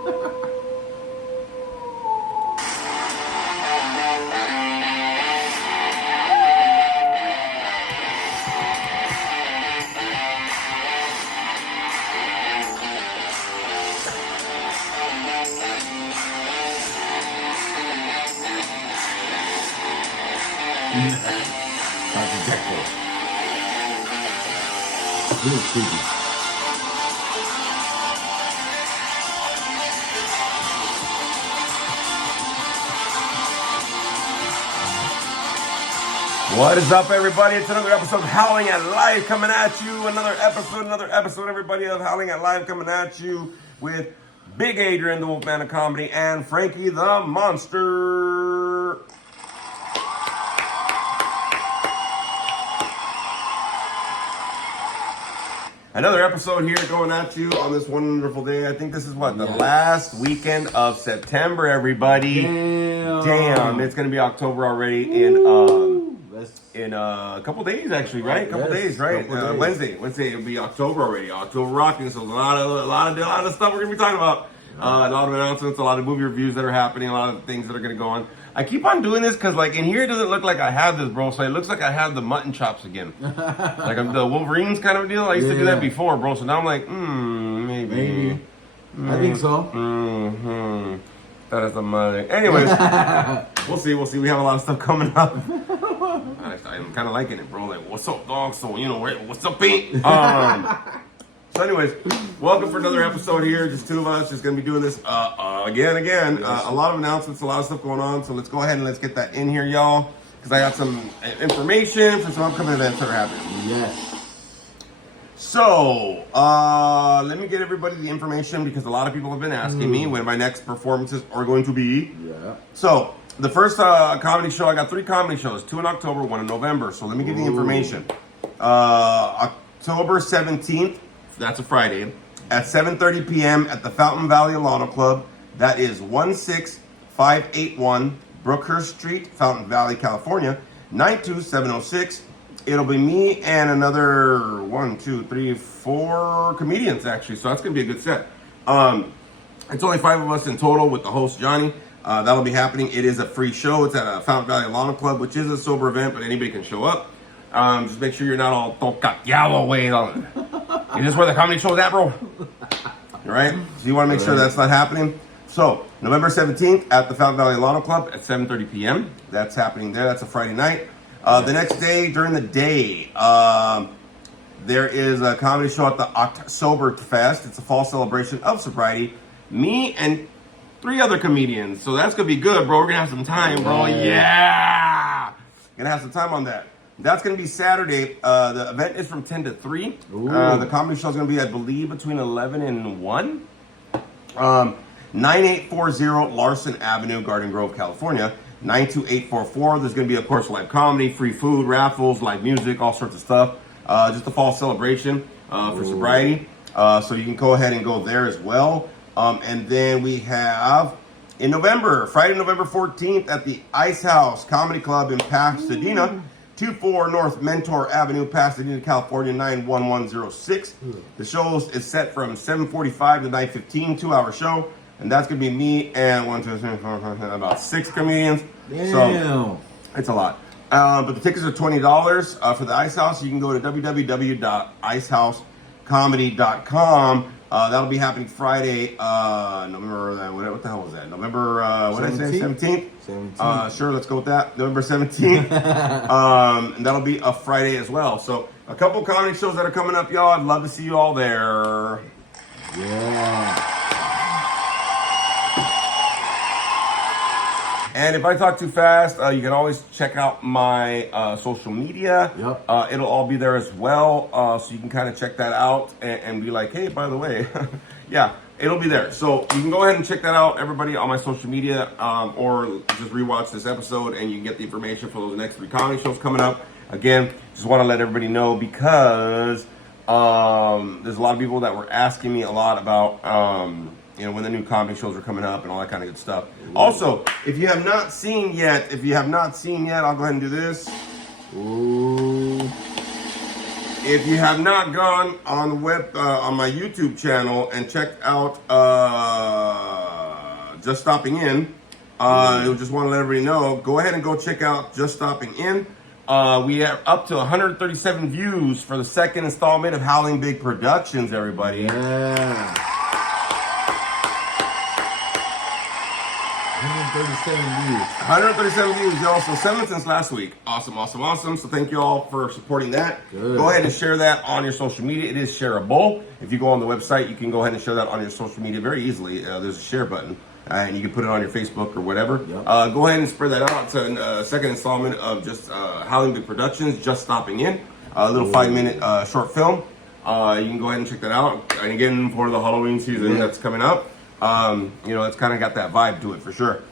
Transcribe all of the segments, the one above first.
Dr. Jekyll. It's really creepy. What is up, everybody? It's another episode of Howling at Live coming at you. Another episode, everybody, of Howling at Live coming at you with Big Adrian, the Wolfman of Comedy, and Frankie the Monster. Another episode here going at you on this wonderful day. I think this is what, the last weekend of September, everybody. Damn, it's going to be October already in a couple days, actually, right? A couple days, right? Wednesday it'll be October already. October rocking. So a lot of stuff we're gonna be talking about. A lot of announcements, a lot of movie reviews that are happening, a lot of things that are gonna go on. I keep on doing this because, like, in here it doesn't look like I have this, bro. So it looks like I have the mutton chops again, like the Wolverines kind of deal. I used to do that before, bro. So now I'm like, maybe. I think so. That is the money. Anyways, we'll see. We have a lot of stuff coming up. I'm kind of liking it, bro. Like, what's up, dog? So, what's up, Pete? So anyways, welcome for another episode here. Just two of us, just going to be doing this again. A lot of announcements, a lot of stuff going on. So let's go ahead and let's get that in here, y'all. Because I got some information for some upcoming events that are happening. Yes. So, let me get everybody the information because a lot of people have been asking me when my next performances are going to be. Yeah. So, the first comedy show, I got 3 comedy shows, 2 in October, 1 in November. So let me give you the information. October 17th, that's a Friday, at 7:30 p.m. at the Fountain Valley Alano Club. That is 16581 Brookhurst Street, Fountain Valley, California, 92706. It'll be me and another 4 comedians, actually. So that's going to be a good set. It's only 5 of us in total with the host, Johnny. That'll be happening. It is a free show. It's at a Fountain Valley Alano Club, which is a sober event, but anybody can show up. Just make sure you're not all tocateado way on. Is this where the comedy show's at, bro? All right? So you want to make sure that's not happening. So, November 17th at the Fountain Valley Alano Club at 7:30 p.m. That's happening there. That's a Friday night. The next day, during the day, there is a comedy show at the October Fest. It's a fall celebration of sobriety. Me and 3 other comedians. So that's going to be good, bro. We're going to have some time, bro. Yeah! Going to have some time on that. That's going to be Saturday. The event is from 10 to 3. The comedy show is going to be, I believe, between 11 and 1. 9840 Larson Avenue, Garden Grove, California. 92844. There's going to be, of course, live comedy, free food, raffles, live music, all sorts of stuff. Just a fall celebration for sobriety. So you can go ahead and go there as well. And then we have in November, Friday, November 14th at the Ice House Comedy Club in Pasadena, 24 North Mentor Avenue, Pasadena, California, 91106. The show is set from 7:45 to 9:15, 2-hour show. And that's going to be me and about 6 comedians. Damn. So it's a lot. But the tickets are $20 for the Ice House. You can go to www.icehousecomedy.com. That'll be happening Friday, November, what the hell was that? November, what did I say, 17th? 17th. Sure, let's go with that. November 17th. And that'll be a Friday as well. So a couple comedy shows that are coming up, y'all. I'd love to see you all there. Yeah. And if I talk too fast, you can always check out my social media. Yep. It'll all be there as well. So you can kind of check that out and be like, hey, by the way, yeah, it'll be there. So you can go ahead and check that out, everybody, on my social media, or just rewatch this episode and you can get the information for those next 3 comedy shows coming up. Again, just want to let everybody know because there's a lot of people that were asking me a lot about when the new comedy shows are coming up and all that kind of good stuff. Ooh. Also, if you have not seen yet, I'll go ahead and do this. Ooh. If you have not gone on the web, on my YouTube channel and checked out just stopping in. Just want to let everybody know. Go ahead and go check out Just Stopping In. We are up to 137 views for the second installment of Howling Big Productions, everybody. Yeah. 137 views. 137 views, y'all. So 7 since last week. Awesome, awesome, awesome. So thank you all for supporting that. Good. Go ahead and share that on your social media. It is shareable. If you go on the website, you can go ahead and share that on your social media very easily. There's a share button. And you can put it on your Facebook or whatever. Yep. Go ahead and spread that out. It's a second installment of just Howling Big Productions, Just Stopping In. A little 5-minute short film. You can go ahead and check that out. And again, for the Halloween season that's coming up, it's kind of got that vibe to it for sure.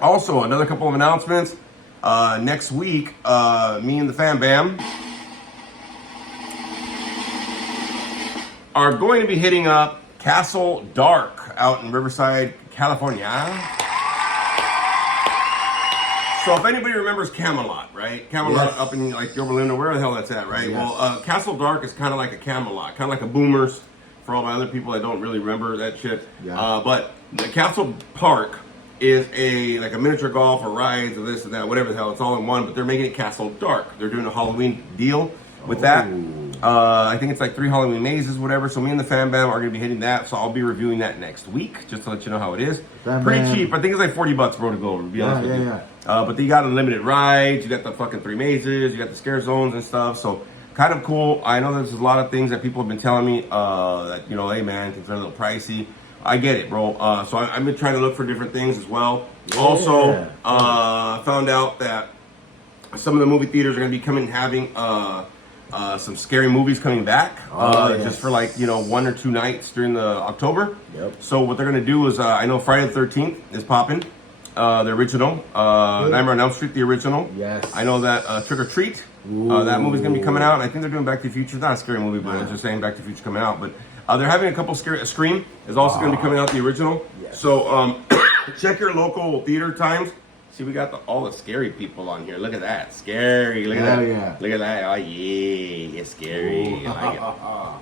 Also, another couple of announcements. Next week, me and the Fam Bam are going to be hitting up Castle Dark out in Riverside, California. So if anybody remembers Camelot, right? Camelot Yes. up in like Overland or where the hell that's at, right? Yes. Well, Castle Dark is kind of like a Camelot, kind of like a Boomers for all my other people that don't really remember that shit. Yeah. But the Castle Park is like a miniature golf or rides or this and that, whatever the hell. It's all in one, but they're making it Castle Dark. They're doing a Halloween deal with that. I think it's like 3 Halloween mazes, whatever. So me and the Fam Bam are going to be hitting that. So I'll be reviewing that next week, just to let you know how it is. Fam Pretty Bam. cheap. I think it's like $40, bro, to go. To be honest with you. Yeah. But you got unlimited rides. You got the fucking 3 mazes. You got the scare zones and stuff. So kind of cool. I know there's a lot of things that people have been telling me that hey man, things are a little pricey. I get it, bro. So I've been trying to look for different things as well. Yeah. Also, found out that some of the movie theaters are going to be coming having some scary movies coming back, Yes. just for like 1 or 2 nights during the October. Yep. So what they're gonna do is, I know Friday the 13th is popping, the original, Nightmare on Elm Street, the original. Yes. I know that Trick or Treat, that movie's gonna be coming out. I think they're doing Back to the Future. It's not a scary movie, but I'm just saying Back to the Future coming out. But they're having a couple scary. Scream is also gonna be coming out, the original. Yes. So check your local theater times. See, we got all the scary people on here. Look at that. Scary. Look at Hell that. yeah. Look at that. Oh, yeah. It's scary. I like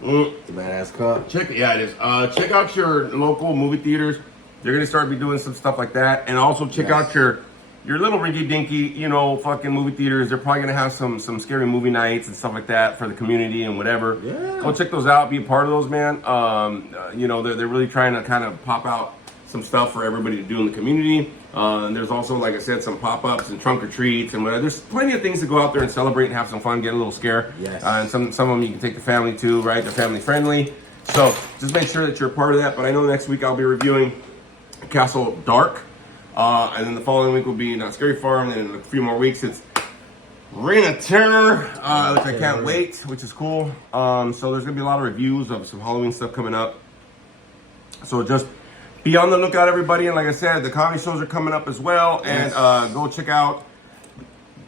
it. It's a badass cut. It is. Check out your local movie theaters. They're going to start be doing some stuff like that. And also check Yes. out your little rinky-dinky, fucking movie theaters. They're probably going to have some scary movie nights and stuff like that for the community and whatever. Yeah. Go check those out. Be a part of those, man. They're really trying to kind of pop out some stuff for everybody to do in the community. And there's also, like I said, some pop-ups and trunk or treats and whatever. There's plenty of things to go out there and celebrate and have some fun, get a little scare. Yes. And some of them you can take the family to, right? They're family friendly. So just make sure that you're a part of that. But I know next week I'll be reviewing Castle Dark. And then the following week will be Not Scary Farm. And then in a few more weeks, it's Reign of Terror, which I can't wait, which is cool. So there's going to be a lot of reviews of some Halloween stuff coming up. So just be on the lookout, everybody. And like I said, the comedy shows are coming up as well. Yes. And go check out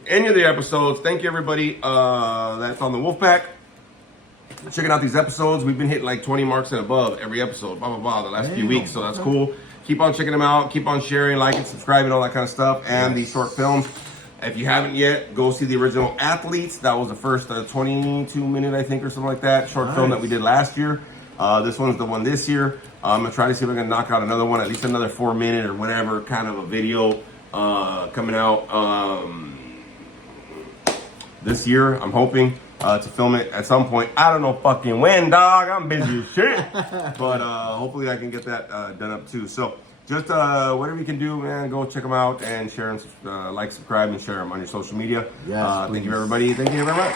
any of the episodes. Thank you, everybody. That's on the Wolfpack. Checking out these episodes. We've been hitting like 20 marks and above every episode, blah, blah, blah, the last few weeks. So that's cool. Keep on checking them out. Keep on sharing, liking, subscribing, all that kind of stuff. And these short films. If you haven't yet, go see the original Athletes. That was the first 22-minute, I think, or something like that, short film that we did last year. This one's the one this year. I'm going to try to see if I can knock out another one, at least another 4-minute or whatever kind of a video coming out this year. I'm hoping to film it at some point. I don't know fucking when, dog. I'm busy as shit. But hopefully I can get that done up too. So just whatever you can do, man, go check them out and share and like, subscribe, and share them on your social media. Yes, thank you, please. everybody. Thank you very much.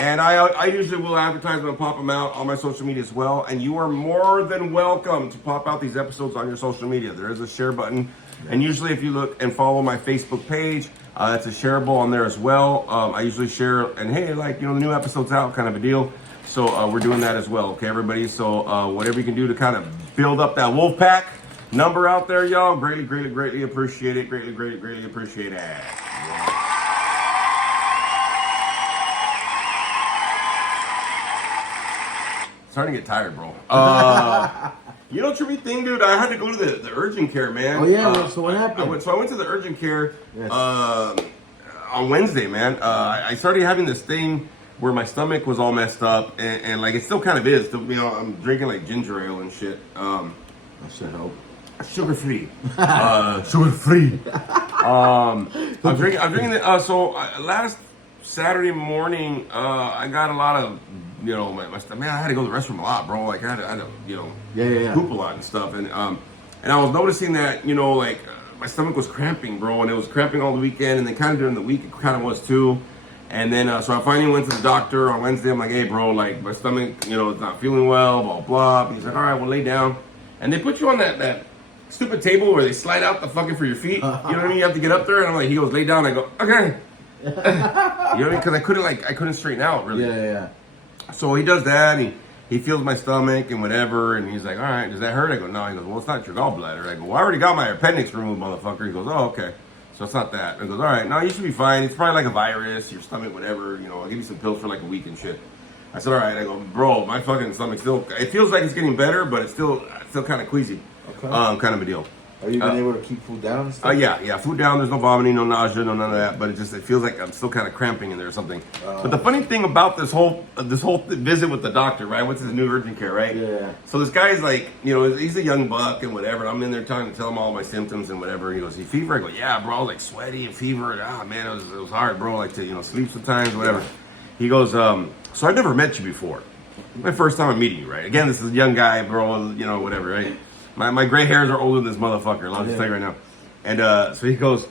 And I usually will advertise and pop them out on my social media as well. And you are more than welcome to pop out these episodes on your social media. There is a share button. And usually if you look and follow my Facebook page, it's a shareable on there as well. I usually share, and hey, like, the new episode's out, kind of a deal. So we're doing that as well, okay, everybody? So whatever you can do to kind of build up that Wolfpack number out there, y'all, greatly, greatly, greatly appreciate it. Greatly, greatly, greatly appreciate it. Starting to get tired, bro. Trippy thing, dude. I had to go to the urgent care, man. Oh yeah. So what happened? I went to the urgent care Yes. on Wednesday, man. I started having this thing where my stomach was all messed up, and like it still kind of is. You know, I'm drinking like ginger ale and shit. That should help. Sugar free. Sugar free. I'm drinking it. Last Saturday morning, I got a lot of, you know, my stuff. Man, I had to go to the restroom a lot, bro. Like I had to you know, poop a lot and stuff. And I was noticing that, you know, like my stomach was cramping, bro, and it was cramping all the weekend, and then kind of during the week it kind of was too. And then so I finally went to the doctor on Wednesday. I'm like, hey, bro, like my stomach, you know, is not feeling well, blah blah. He's like, all right, well, lay down. And they put you on that stupid table where they slide out the fucking for your feet. You know what I mean? You have to get up there, and I'm like, he goes, lay down. I go, okay. You know what I mean? Because I couldn't straighten out really. Yeah. So he does that, and he feels my stomach and whatever, and he's like, all right, does that hurt? I go, no. He goes, well, it's not your gallbladder. I go, well, I already got my appendix removed, motherfucker. He goes, oh, okay. So it's not that. I goes, all right, no, you should be fine. It's probably like a virus, your stomach, whatever. You know, I'll give you some pills for like a week and shit. I said, all right. I go, bro, my fucking stomach still, it feels like it's getting better, but it's still kind of queasy. Okay. Kind of a deal. Are you been able to keep food down and stuff? Yeah, food down. There's no vomiting, no nausea, no none of that. But it feels like I'm still kind of cramping in there or something. But the funny thing about this whole visit with the doctor, right? What's his new urgent care, right? Yeah. So this guy's like, you know, he's a young buck and whatever. I'm in there trying to tell him all my symptoms and whatever. He goes, "You fever?" I go, "Yeah, bro. I was like sweaty and fever. Ah, man, it was hard, bro. Like to sleep sometimes, whatever." He goes, "So I've never met you before. My first time I'm meeting you, right? Again, this is a young guy, bro. You know, whatever, right?" My gray hairs are older than this motherfucker. I'll just tell you right now. And so he goes,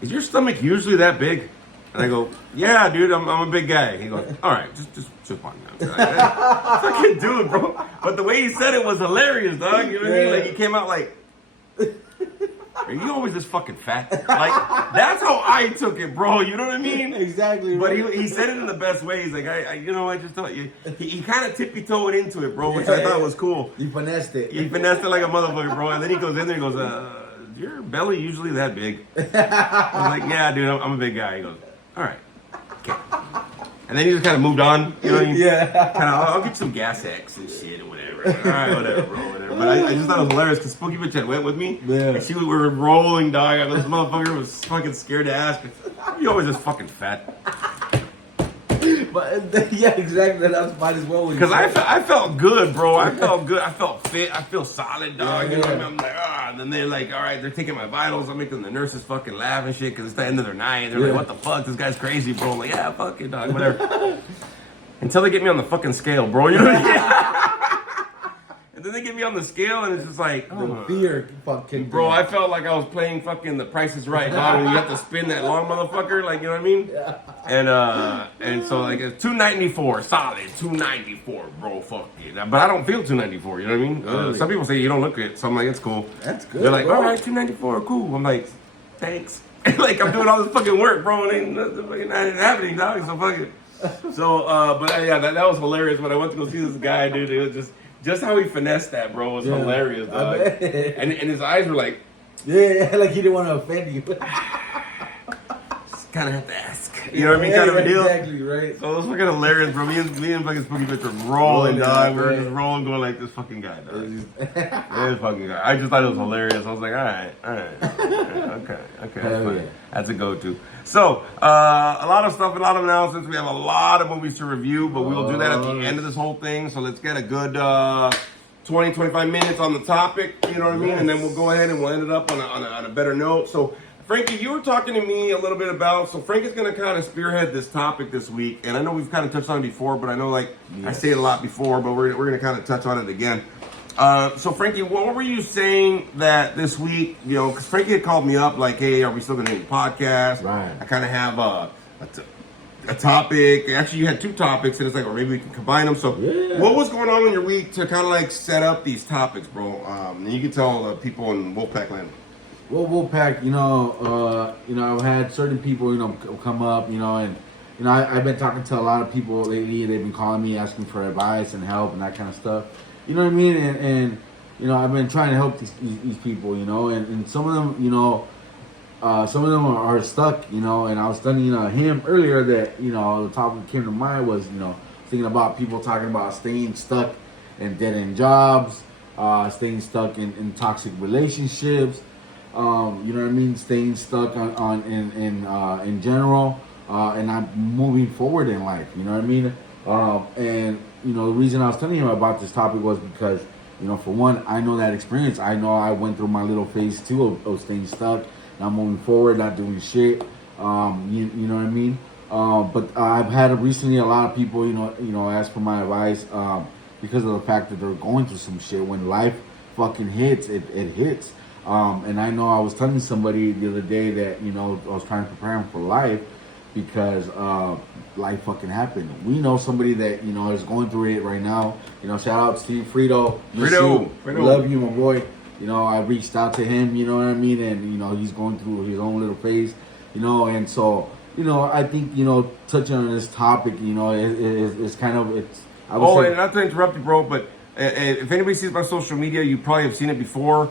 "Is your stomach usually that big?" And I go, "Yeah, dude, I'm a big guy." He goes, "All right, just on now." Fucking dude, bro. But the way he said it was hilarious, dog. You know what I mean? Like he came out like, "Are you always this fucking fat?" Like that's how I took it, bro. You know what I mean? Exactly. But Right. he said it in the best way. He's like, I just thought you. He kind of tippy-toed into it, bro, which I thought was cool. You finessed it. He finessed it like a motherfucker, bro. And then he goes in there and goes, "Is your belly usually that big?" I was like, "Yeah, dude, I'm a big guy." He goes, "All right, okay." And then he just kind of moved on. You know what I mean? Yeah. Kind of, I'll get some Gas X and shit or whatever. All right, whatever, bro, whatever. But I just thought it was hilarious because Spooky Bitch had went with me. Yeah. And we were rolling, dog. This motherfucker was fucking scared to ask. You always just fucking fat. But yeah, exactly. That's might as well. Because I felt good, bro. I felt good. I felt fit. I feel solid, dog. Yeah, You know what I yeah. mean? I'm like, and then they're like, all right, they're taking my vitals. I'm making the nurses fucking laugh and shit because it's the end of their night. They're like, what the fuck? This guy's crazy, bro. I'm like, yeah, fuck it, dog. Whatever. Until they get me on the fucking scale, bro. You know what I mean? And then they get me on the scale and it's just like, The fear fucking. bro, I felt like I was playing fucking The Price is Right, dog. When you have to spin that long motherfucker, like, you know what I mean? Yeah. And so like it's 294, solid 294, bro. Fuck it. But I don't feel 294. You know what I mean? Really? Some people say you don't look it, so I'm like, it's cool. That's good. They're like, bro. all right, 294, cool. I'm like, thanks. Like I'm doing all this fucking work, bro, and ain't nothing fucking happening, dog. So fuck it. So, yeah, that was hilarious. When I went to go see this guy, dude, it was just how he finessed that, bro, was hilarious, dog. I bet. And his eyes were like, Yeah, like he didn't want to offend you. kind of have to ask. You know what I mean? Kind of a deal. Exactly, right. So it was fucking hilarious, bro. Me and fucking Spooky Bitch were rolling, dog. We were yeah. just rolling, going like this fucking guy, dog. This fucking guy. I just thought it was hilarious. I was like, all right, okay, that's fine. Yeah. That's a go-to. So, a lot of stuff, a lot of announcements. We have a lot of movies to review, but we will do that at the end of this whole thing. So let's get a good 20, 25 minutes on the topic. You know what I mean? And then we'll go ahead and we'll end it up on a better note. So, Frankie, you were talking to me a little bit about, so Frank is going to kind of spearhead this topic this week, and I know we've kind of touched on it before, but I know I say it a lot before, but we're going to kind of touch on it again. So Frankie, what were you saying that this week, you know, because Frankie had called me up like, hey, are we still going to do the podcast? Right. I kind of have a topic. Actually, you had two topics, and it's like, or maybe we can combine them. So what was going on in your week to kind of like set up these topics, bro? And you can tell the people in Wolfpack Land. Well, Wolfpack, I've had certain people, come up, and I've been talking to a lot of people lately. They've been calling me, asking for advice and help and that kind of stuff. You know what I mean? And I've been trying to help these people, and some of them, some of them are stuck, and I was telling him earlier that the topic that came to mind was thinking about people talking about staying stuck in dead end jobs, staying stuck in toxic relationships. You know what I mean? Staying stuck in general, and I'm moving forward in life. You know what I mean? And you know, the reason I was telling him about this topic was because, you know, for one, I know that experience. I know I went through my little phase too of staying stuck. Not moving forward, not doing shit. You know what I mean? But I've had recently a lot of people, you know, ask for my advice because of the fact that they're going through some shit. When life fucking hits, it hits. And I know I was telling somebody the other day that, you know, I was trying to prepare them for life because life fucking happened. We know somebody that, you know, is going through it right now. You know, shout out Steve Frito. Frito. Love you, my boy. You know, I reached out to him, you know what I mean? And, you know, he's going through his own little phase, you know, and so, you know, I think, you know, touching on this topic, you know, it's kind of, it's, I would say, And not to interrupt you, bro, but if anybody sees my social media, you probably have seen it before.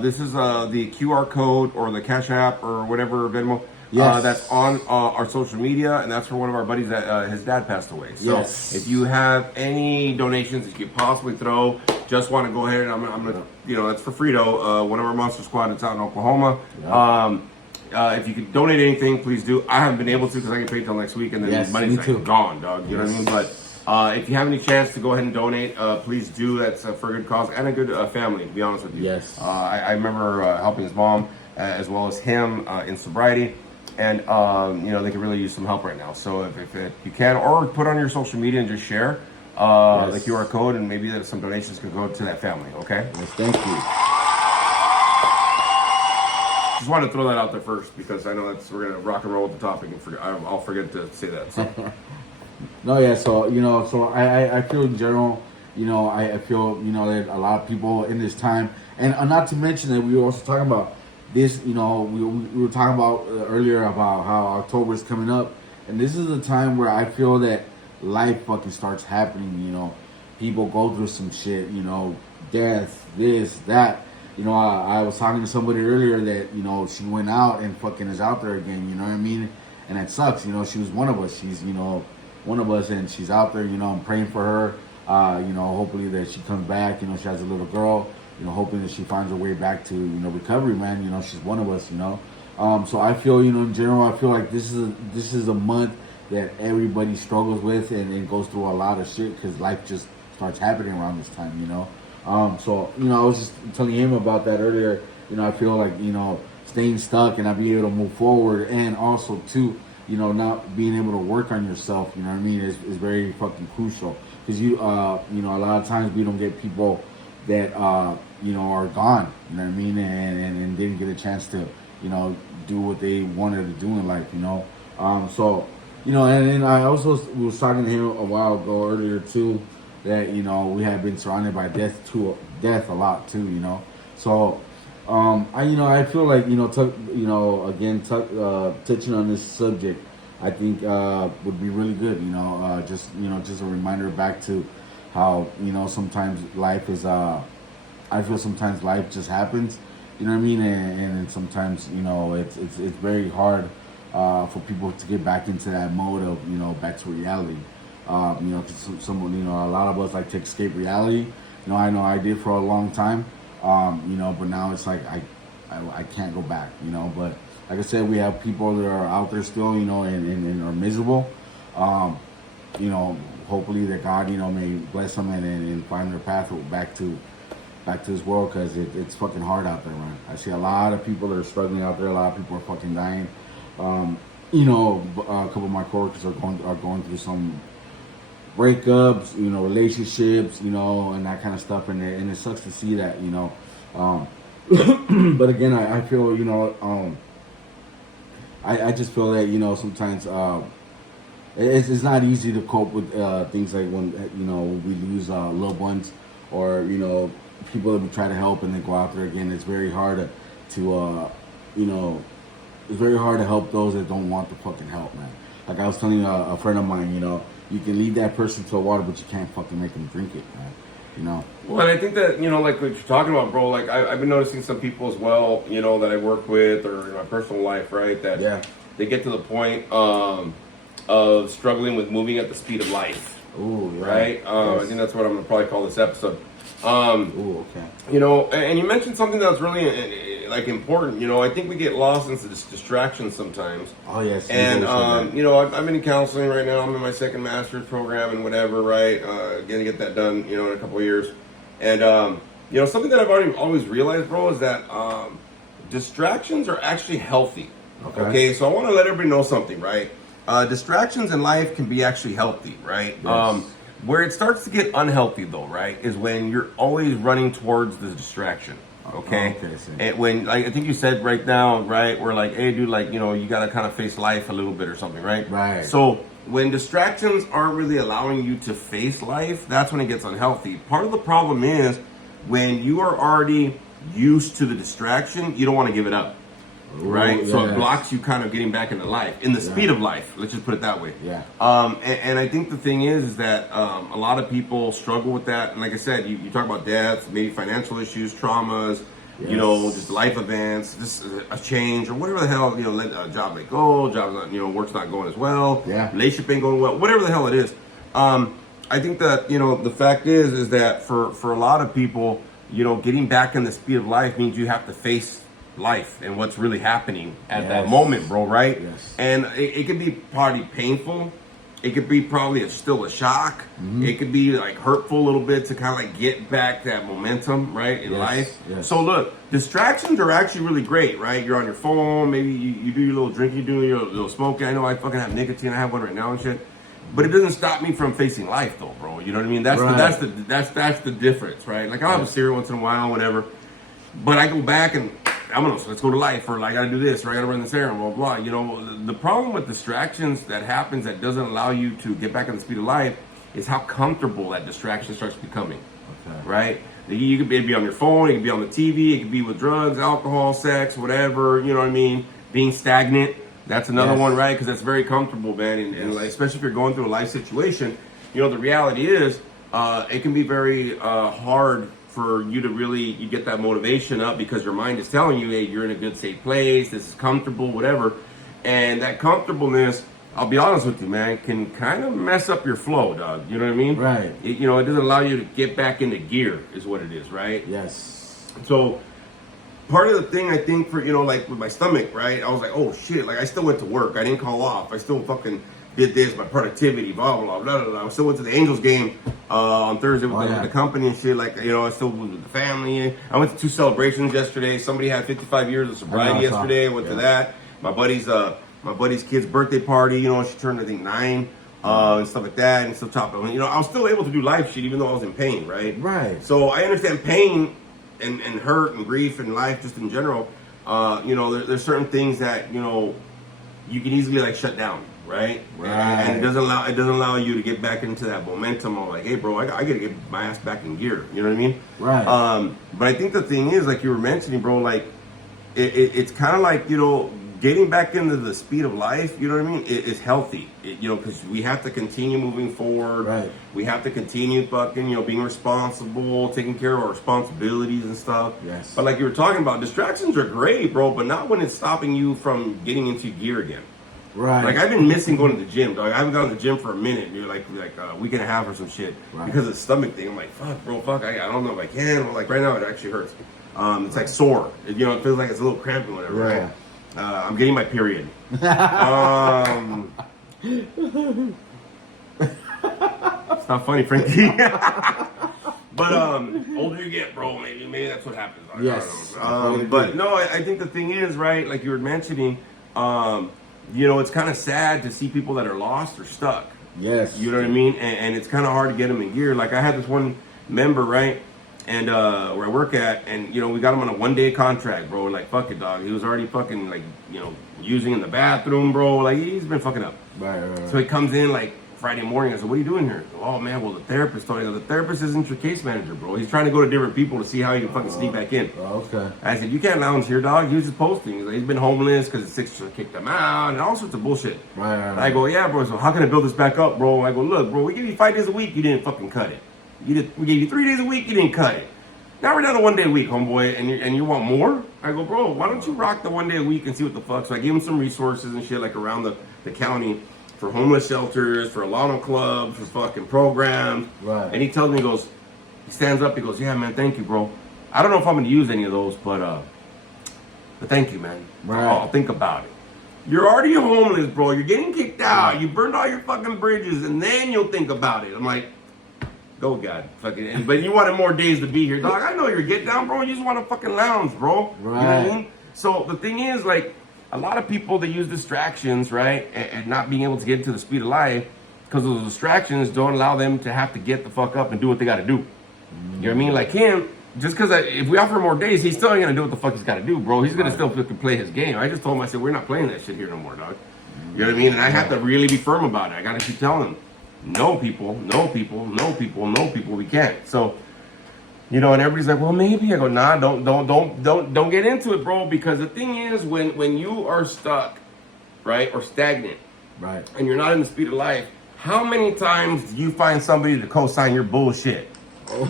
This is the QR code or the Cash App or whatever, Venmo. Yes. That's on our social media, and that's for one of our buddies that his dad passed away. So Yes. if you have any donations that you could possibly throw, just want to go ahead and I'm gonna, you know, that's for Frito, one of our Monster Squad that's out in Oklahoma. Yeah. If you could donate anything, please do. I haven't been able to because I get paid till next week, and then Yes, money's me like too. gone, dog. You know what I mean? But if you have any chance to go ahead and donate, please do. That's for a good cause and a good family, to be honest with you. Yes. I remember helping his mom as well as him in sobriety. And, you know, they could really use some help right now. So if you can, or put on your social media and just share the QR code, and maybe that some donations can go to that family, okay? Yes, thank you. Just wanted to throw that out there first because I know we're going to rock and roll with the topic, and I'll forget to say that. So. No, yeah, so, you know, so I feel in general, you know, I feel, you know, that a lot of people in this time, and not to mention that we were also talking about this, you know, we were talking about earlier about how October is coming up, and this is the time where I feel that life fucking starts happening, you know. People go through some shit, you know, death, this, that. You know, I was talking to somebody earlier that, you know, she went out and fucking is out there again, you know what I mean? And that sucks, you know, she was one of us. She's, you know, one of us, and she's out there, you know, I'm praying for her. You know, hopefully that she comes back, you know, she has a little girl, you know, hoping that she finds her way back to, you know, recovery, man. You know, she's one of us, you know. So I feel, you know, in general, I feel like this is a month that everybody struggles with and goes through a lot of shit because life just starts happening around this time, you know. So, you know, I was just telling him about that earlier. You know, I feel like, you know, staying stuck and not being able to move forward, and also too, you know, not being able to work on yourself, you know what I mean, is very fucking crucial. Because you know, a lot of times we don't get people that, you know, are gone, you know what I mean, and didn't get a chance to, you know, do what they wanted to do in life, you know. So, you know, and then I also was talking to him a while ago earlier too, that, you know, we have been surrounded by death a lot too, you know. So, I feel like, you know, again, touching on this subject, I think would be really good. You know, just a reminder back to how, you know, sometimes life is. I feel sometimes life just happens. You know what I mean, and sometimes, you know, it's very hard for people to get back into that mode of, you know, back to reality. You know, cause someone, you know, a lot of us like to escape reality. You know I did for a long time. You know, but now it's like I can't go back, you know. But like I said, we have people that are out there still, you know, and are miserable. You know, hopefully that God, you know, may bless them and find their path back to this world, because it's fucking hard out there, man. I see a lot of people that are struggling out there. A lot of people are fucking dying. You know, a couple of my coworkers are going through some breakups, you know, relationships, you know, and that kind of stuff, and it sucks to see that, you know. But again, I feel, you know, I just feel that, you know, sometimes it's not easy to cope with things like when, you know, we lose loved ones, or, you know, people that we try to help and they go out there again. It's very hard to you know, it's very hard to help those that don't want the fucking help, man. Like I was telling a friend of mine, you know, you can lead that person to water, but you can't fucking make them drink it, man. You know. Well, and I think that, you know, like what you're talking about, bro, like I've been noticing some people as well, you know, that I work with or in my personal life, right, that they get to the point of struggling with moving at the speed of life, Ooh, yeah. right? I Yes. think that's what I'm gonna probably call this episode. Ooh, okay. You know, and you mentioned something that's really like important. You know, I think we get lost into this distraction sometimes. Oh yes. you And always said that. you know, I've been in counseling right now. I'm in my second master's program and whatever, right? Gonna get that done, you know, in a couple of years. And you know, something that I've always realized, bro, is that distractions are actually healthy. Okay, so I want to let everybody know something, right? Distractions in life can be actually healthy, right? Yes. Where it starts to get unhealthy, though, right, is when you're always running towards the distraction. Okay, Okay, so- and when like, I think you said right now, right, we're like, hey, dude, like, you know, you got to kind of face life a little bit or something, right? Right. So when distractions aren't really allowing you to face life, that's when it gets unhealthy. Part of the problem is when you are already used to the distraction, you don't want to give it up. Right, Ooh, so it yes. blocks you kind of getting back into life, in the speed of life. Let's just put it that way. Yeah. And I think the thing is that a lot of people struggle with that. And like I said, you talk about deaths, maybe financial issues, traumas, you know, Yes. just life events, just a change or whatever the hell, you know, let a job may go, job's not, you know, work's not going as well, Yeah. relationship ain't going well, whatever the hell it is. I think that, you know, the fact is that for a lot of people, you know, getting back in the speed of life means you have to face life and what's really happening at that Yes. moment, bro, right? Yes. And it could be probably painful. It could be probably still a shock. Mm-hmm. It could be like hurtful a little bit to kind of like get back that momentum, right, in Yes, life. yes. So look, distractions are actually really great, right? You're on your phone, maybe you do your little drinking, you do your little smoking. I know I fucking have nicotine. I have one right now and shit. But it doesn't stop me from facing life, though, bro. You know what I mean? That's Right. that's the difference, right? Like I'll have a cereal once in a while, whatever. But I go back and I'm gonna let's go to life, or like I gotta do this, or I gotta run this errand, blah blah. You know, the problem with distractions that happens that doesn't allow you to get back in the speed of life is how comfortable that distraction starts becoming. Okay. Right? You could be on your phone, it could be on the TV, it could be with drugs, alcohol, sex, whatever. You know what I mean? Being stagnant. That's another Yes. one, right? Because that's very comfortable, man. And like, especially if you're going through a life situation, you know, the reality is it can be very hard for you to really you get that motivation up because your mind is telling you, hey, you're in a good, safe place, this is comfortable, whatever. And that comfortableness, I'll be honest with you, man, can kind of mess up your flow, dog. You know what I mean? Right. You know, it doesn't allow you to get back into gear, is what it is, right? Yes. So part of the thing I think for, you know, like with my stomach, right? I was like, oh shit, like I still went to work. I didn't call off. I still fucking did this, my productivity, blah, blah, blah, blah, blah. I still went to the Angels game on Thursday with, with the company and shit. Like, you know, I still was with the family. I went to 2 celebrations yesterday. Somebody had 55 years of sobriety yesterday. I went to that. My buddy's kid's birthday party, you know, she turned, I think, 9. And stuff like that, and still chopping. You know, I was still able to do life shit even though I was in pain, right? Right. So I understand pain and hurt and grief and life just in general. You know, there's certain things that, you know, you can easily like shut down, right? Right. And it doesn't allow you to get back into that momentum of like, hey, bro, I gotta get my ass back in gear. You know what I mean? Right. But I think the thing is, like you were mentioning, bro, like it's kind of like, you know, getting back into the speed of life, you know what I mean, is healthy, you know, because we have to continue moving forward. Right. We have to continue fucking, you know, being responsible, taking care of our responsibilities and stuff. Yes. But like you were talking about, distractions are great, bro, but not when it's stopping you from getting into gear again. Right. Like I've been missing going to the gym, dog. I haven't gone to the gym for a minute, dude, like a week and a half or some shit, Right. because of the stomach thing. I'm like, fuck, bro, fuck. I don't know if I can. Well, like right now, it actually hurts. It's like sore. You know, it feels like it's a little crampy, or whatever. Yeah. Right? I'm getting my period. It's not funny, Frankie. But older you get, bro, maybe that's what happens. I Yes. don't know. But no, I think the thing is, right, like you were mentioning, you know, it's kind of sad to see people that are lost or stuck. Yes. You know what I mean? And it's kind of hard to get them in gear. Like I had this one member, right? And where I work at, and you know, we got him on a 1-day contract, bro. Like, fuck it, dog. He was already fucking like, you know, using in the bathroom, bro. Like he's been fucking up. Right. So he comes in like Friday morning. I said, "What are you doing here?" Oh man, well the therapist told me. The therapist isn't your case manager, bro. He's trying to go to different people to see how he can fucking sneak back in. Okay. I said, "You can't lounge here, dog." He was just posting. He's like, he's been homeless because the Sixers kicked him out and all sorts of bullshit. Right. I go, "Yeah, bro. So how can I build this back up, bro?" I go, "Look, bro. We give you 5 days a week. You didn't fucking cut it. We gave you 3 days a week. You didn't cut it. Now we're down to 1 day a week, homeboy, and you want more?" I go, "Bro, why don't you rock the 1 day a week and see what the fuck?" So I gave him some resources and shit like around the county for homeless shelters, for Alano Club, for fucking programs. Right. And he tells me, he stands up, he goes, yeah, man, thank you, bro. I don't know if I'm going to use any of those, but thank you, man. Right. I'll think about it. You're already homeless, bro. You're getting kicked out. You burned all your fucking bridges, and then you'll think about it. I'm like, go, God. Fucking, but you wanted more days to be here. Dog, I know you're get down, bro. You just want to fucking lounge, bro. Right. You know what I mean? So the thing is, like, a lot of people, they use distractions, right? And not being able to get into the speed of life because those distractions don't allow them to have to get the fuck up and do what they got to do. You know what I mean? Like him, just because if we offer him more days, he's still ain't going to do what the fuck he's got to do, bro. He's going to still fucking play his game. I just told him, I said, we're not playing that shit here no more, dog. You know what I mean? And I have to really be firm about it. I got to keep telling him, no people, no people, no people, no people, we can't. So, you know, and everybody's like, well, maybe. I go, nah, don't get into it, bro. Because the thing is, when you are stuck, right, or stagnant, Right. and you're not in the speed of life, how many times do you find somebody to co-sign your bullshit? All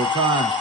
the time.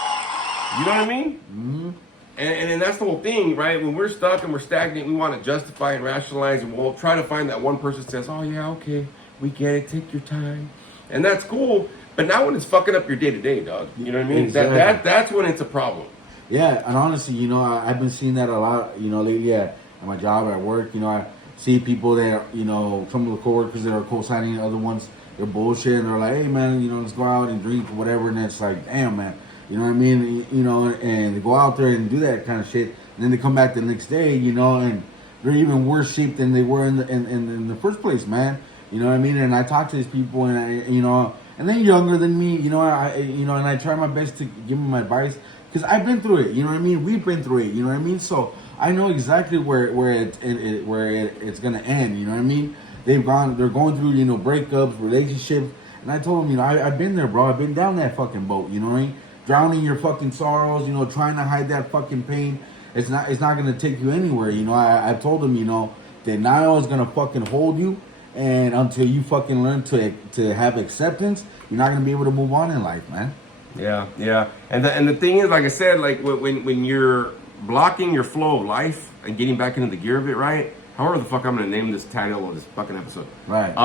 You know what I mean? Mm-hmm. And that's the whole thing, right? When we're stuck and we're stagnant, we want to justify and rationalize, and we'll try to find that one person that says, oh, yeah, okay, we get it, take your time. And that's cool, but now when it's fucking up your day-to-day, dog, you know what I mean? Exactly. That's when it's a problem. Yeah, and honestly, you know, I've been seeing that a lot, you know, lately at my job, at work. You know, I see people that, you know, some of the coworkers that are co-signing other ones, they're bullshit, and they're like, hey, man, you know, let's go out and drink or whatever, and it's like, damn, man, you know what I mean? You know, and they go out there and do that kind of shit, and then they come back the next day, you know, and they're even worse shape than they were in the first place, man. You know what I mean? And I talk to these people, and I, you know, and they're younger than me, you know, and I try my best to give them advice. Because I've been through it, you know what I mean? We've been through it, you know what I mean? So I know exactly where it's gonna end, you know what I mean? They're going through, you know, breakups, relationships, and I told them, you know, I've been there, bro. I've been down that fucking boat, you know what I mean? Drowning your fucking sorrows, you know, trying to hide that fucking pain. It's not gonna take you anywhere, you know. I told them, you know, denial is gonna fucking hold you, and until you fucking learn to have acceptance, you're not gonna be able to move on in life, man. Yeah. And the thing is, like I said, like when you're blocking your flow of life and getting back into the gear of it, right? However the fuck I'm gonna name this title of this fucking episode. Right.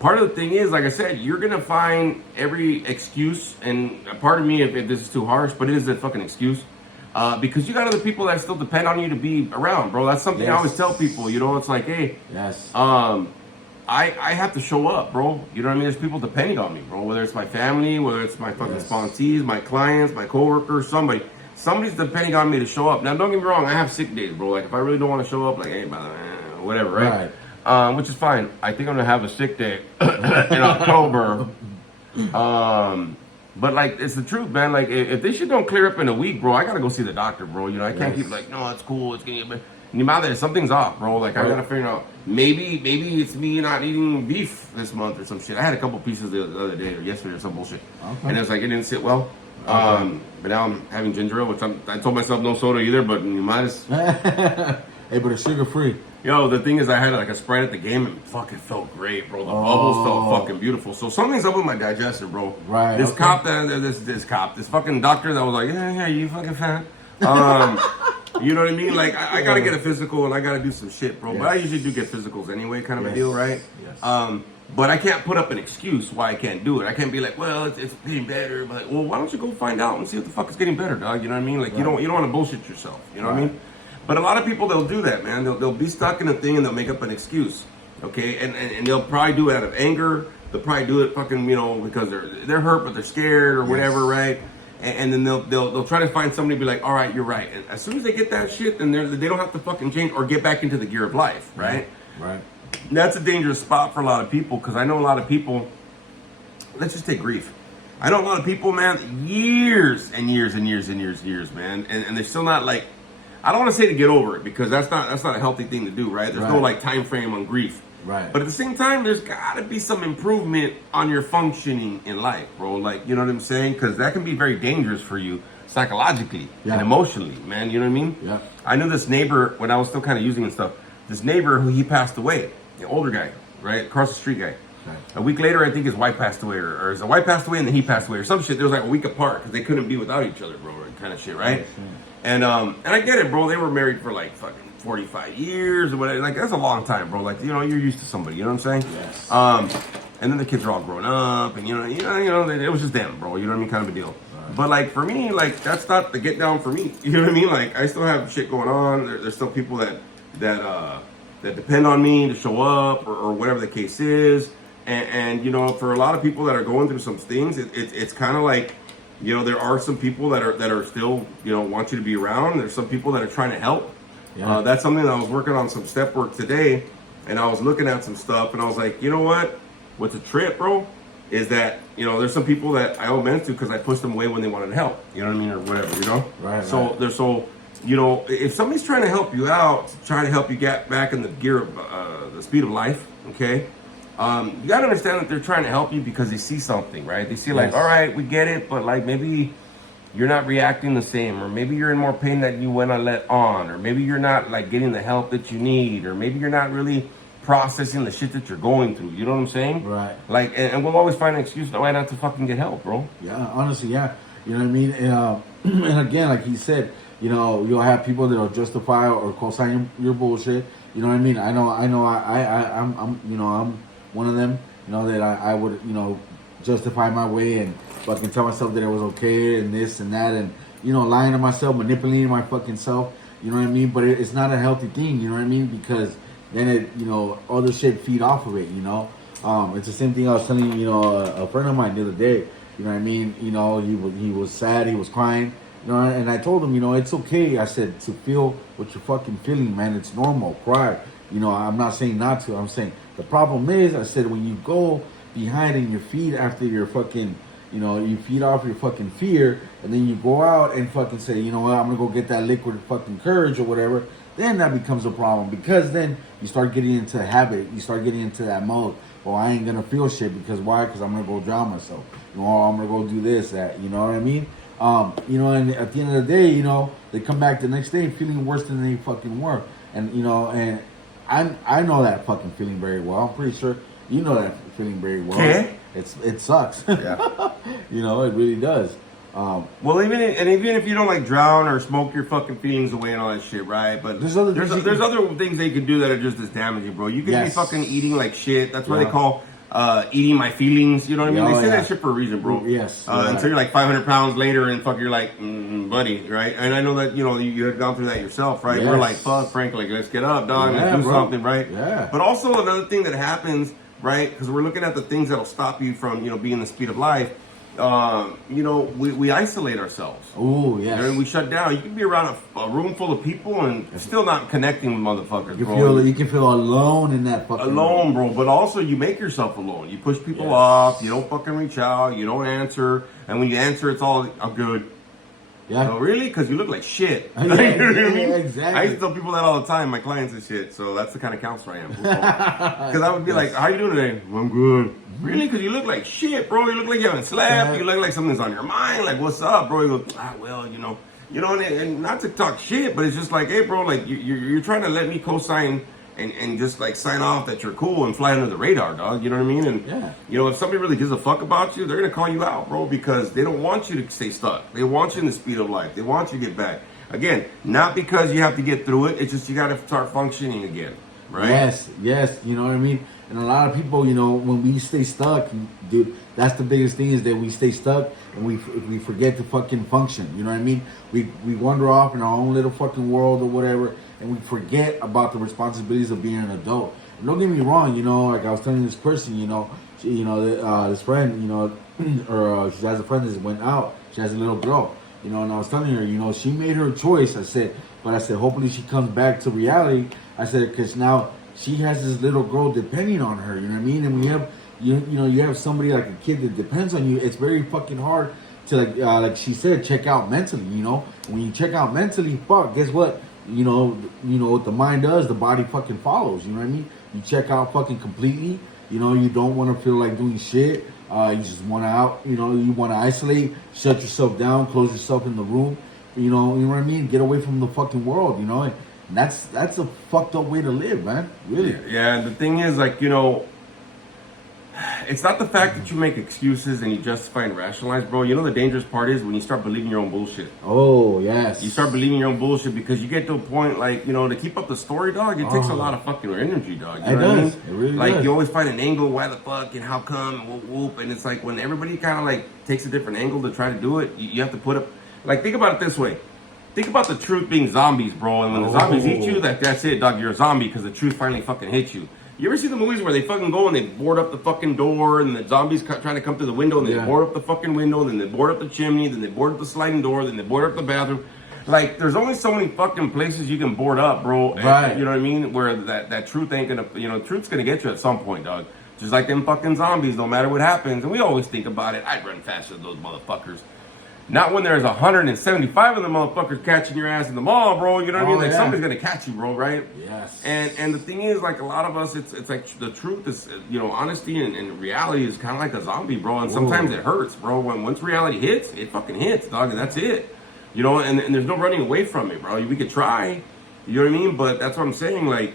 Part of the thing is, like I said, you're gonna find every excuse, and pardon me if this is too harsh, but it is a fucking excuse. Because you got other people that still depend on you to be around, bro. That's something I always tell people, you know, it's like, hey, Yes. I have to show up, bro. You know what I mean? There's people depending on me, bro. Whether it's my family, whether it's my fucking sponsees, my clients, my coworkers, somebody's depending on me to show up. Now, don't get me wrong, I have sick days, bro. Like if I really don't want to show up, like hey, whatever, right? Which is fine. I think I'm gonna have a sick day in October. But like it's the truth, man. Like if this shit don't clear up in a week, bro, I gotta go see the doctor, bro. You know, I can't keep like, no, it's cool, it's gonna get. Ni madre, something's off, bro. Like I gotta figure out. Maybe it's me not eating beef this month or some shit. I had a couple pieces the other day or yesterday or some bullshit, and it's like it didn't sit well. But now I'm having ginger ale, which I told myself no soda either. But you might as. Hey, but it's sugar free. Yo, the thing is, I had like a Sprite at the game and fucking felt great, bro. The bubbles felt fucking beautiful. So something's up with my digestion, bro. Right. This fucking doctor that was like, yeah, you fucking fat. You know what I mean? Like, I gotta get a physical and I gotta do some shit, bro. But I usually do get physicals anyway, kind of a deal, right? Yes. But I can't put up an excuse why I can't do it. I can't be like, well, it's getting better. But like, well, why don't you go find out and see what the fuck is getting better, dog? You know what I mean? Like, you don't want to bullshit yourself. You know what I mean? But a lot of people, they'll do that, man. They'll be stuck in a thing and they'll make up an excuse, okay? And they'll probably do it out of anger. They'll probably do it fucking, you know, because they're hurt but they're scared or whatever, right? And then they'll try to find somebody to be like, all right, you're right. And as soon as they get that shit, then they don't have to fucking change or get back into the gear of life, right? Right. And that's a dangerous spot for a lot of people because I know a lot of people. Let's just take grief. I know a lot of people, man, years and years and years and years, man, and they're still not like. I don't want to say to get over it because that's not a healthy thing to do, right? There's no like time frame on grief. Right. But at the same time, there's got to be some improvement on your functioning in life, bro. Like, you know what I'm saying? Because that can be very dangerous for you psychologically and emotionally, man. You know what I mean? Yeah. I knew this neighbor when I was still kind of using and stuff. This neighbor who he passed away, the older guy, right? Across the street guy. Right. A week later, I think his wife passed away, or his wife passed away and then he passed away, or some shit. There was like a week apart because they couldn't be without each other, bro, kind of shit, right? And I get it, bro. They were married for like fucking 45 years or whatever. Like, that's a long time, bro. Like, you know, you're used to somebody, you know what I'm saying? Yes. And then the kids are all grown up, and it was just them, bro. You know what I mean? Kind of a deal. Right. But like for me, like that's not the get down for me. You know what I mean? Like I still have shit going on. There's still people that depend on me to show up or whatever the case is. And you know, for a lot of people that are going through some things, it's kind of like, you know, there are some people that are still, you know, want you to be around. There's some people that are trying to help. Yeah. That's something that I was working on some step work today, and I was looking at some stuff, and I was like, you know what? What's a trip, bro, is that, you know, there's some people that I owe men to because I pushed them away when they wanted help. You know what I mean? Or whatever, you know? Right. So right. they're so, you know, if somebody's trying to help you out, trying to help you get back in the gear of the speed of life, okay? You got to understand that they're trying to help you because they see something, right? They see like, all right, we get it, but like maybe you're not reacting the same, or maybe you're in more pain than you want to let on, or maybe you're not like getting the help that you need, or maybe you're not really processing the shit that you're going through. You know what I'm saying? Right. Like, and we'll always find an excuse why not to fucking get help, bro. Yeah, honestly, yeah. You know what I mean? And again, like he said, you know, you'll have people that'll justify or co-sign your bullshit. You know what I mean? I'm you know, I'm one of them. You know that I would, you know, justify my way and fucking tell myself that it was okay and this and that, and you know, lying to myself, manipulating my fucking self. You know what I mean? But it's not a healthy thing. You know what I mean? Because then it, you know, other shit feed off of it, you know. It's the same thing I was telling, you know, a friend of mine the other day. You know what I mean? You know, he was sad, he was crying, you know, and I told him, you know, it's okay. I said, to feel what you're fucking feeling, man. It's normal. Cry. You know, I'm not saying not to. I'm saying the problem is, I said, when you go behind and you feed after your fucking, you know, you feed off your fucking fear, and then you go out and fucking say, you know what, I'm gonna go get that liquid fucking courage or whatever. Then that becomes a problem, because then you start getting into habit. You start getting into that mode. Well, I ain't gonna feel shit because why? Because I'm gonna go drown myself. You know, I'm gonna go do this, that. You know what I mean? You know, and at the end of the day, you know, they come back the next day feeling worse than they fucking were. And you know, and I know that fucking feeling very well. I'm pretty sure you know that feeling very well. Okay. It sucks. Yeah. You know, it really does. Well, even if you don't like drown or smoke your fucking feelings away and all that shit, right? But there's other things they can do that are just as damaging, bro. You can be fucking eating like shit. That's why they call eating my feelings. You know what I mean? They say that shit for a reason, bro. Yes. Until you're like 500 pounds later and fuck, you're like, buddy, right? And I know that, you know, you had gone through that yourself, right? Yes. We're like, fuck, Frank, like, let's get up, dog. Let's do something, right? Yeah. But also another thing that happens, right? Because we're looking at the things that'll stop you from, you know, being the speed of life. You know, we isolate ourselves. Oh, yes. And we shut down. You can be around a room full of people and still not connecting with motherfuckers, you can feel alone in that fucking room, bro. But also, you make yourself alone. You push people off. You don't fucking reach out. You don't answer. And when you answer, it's all, I'm good. Yeah. So really? Because you look like shit. Yeah, you know what I mean? Exactly. I used to tell people that all the time, my clients and shit. So that's the kind of counselor I am. Because I would be like, how you doing today? I'm good. Really? Because you look like shit, bro. You look like you haven't slept. You look like something's on your mind. Like, what's up, bro? You go, well, you know, and not to talk shit, but it's just like, hey, bro, like you're trying to let me co-sign and just like sign off that you're cool and fly under the radar, dog. You know what I mean? And you know, if somebody really gives a fuck about you, they're gonna call you out, bro, because they don't want you to stay stuck. They want you in the speed of life. They want you to get back. Again, not because you have to get through it. It's just you got to start functioning again, right? Yes. You know what I mean? And a lot of people, you know, when we stay stuck, dude, that's the biggest thing, is that we stay stuck and we forget to fucking function. You know what I mean? We wander off in our own little fucking world or whatever, and we forget about the responsibilities of being an adult. And don't get me wrong, you know, like I was telling this person, you know, this friend, you know, or she has a friend that went out. She has a little girl, you know, and I was telling her, you know, she made her choice. I said, hopefully she comes back to reality. I said, because now she has this little girl depending on her, you know what I mean? And when you have, you have somebody like a kid that depends on you, it's very fucking hard to like she said, check out mentally, you know? When you check out mentally, fuck, guess what? You know what the mind does, the body fucking follows, you know what I mean? You check out fucking completely, you know, you don't want to feel like doing shit. You just want to you want to isolate, shut yourself down, close yourself in the room, you know what I mean? Get away from the fucking world, you know? And that's a fucked up way to live, man. Really. Yeah, and the thing is, like, you know, It's not the fact that you make excuses and you justify and rationalize, bro. You know the dangerous part is when you start believing your own bullshit. Oh yes. You start believing your own bullshit because you get to a point like, you know, to keep up the story, dog, it takes a lot of fucking energy, dog. You It know what I does. mean? It really like does. you always find an angle, why the fuck and how come and whoop whoop, and it's like when everybody kind of like takes a different angle to try to do it, you have to put up. Like think about it this way. Think about the truth being zombies, bro. And when the zombies eat you, that's it, dog. You're a zombie because the truth finally fucking hits you. You ever see the movies where they fucking go and they board up the fucking door and the zombies trying to come through the window and they board up the fucking window, then they board up the chimney, then they board up the sliding door, then they board up the bathroom. Like, there's only so many fucking places you can board up, bro. Right. You know what I mean? Where that truth ain't gonna, you know, truth's gonna get you at some point, dog. Just like them fucking zombies, no matter what happens. And we always think about it. I'd run faster than those motherfuckers. Not when there's 175 of them motherfuckers catching your ass in the mall, bro. You know what I mean? Like somebody's gonna catch you, bro, right? Yes. And the thing is, like a lot of us, it's like the truth is, you know, honesty and reality is kind of like a zombie, bro. And sometimes it hurts, bro. When once reality hits, it fucking hits, dog, and that's it. You know, and there's no running away from it, bro. We could try, you know what I mean? But that's what I'm saying. Like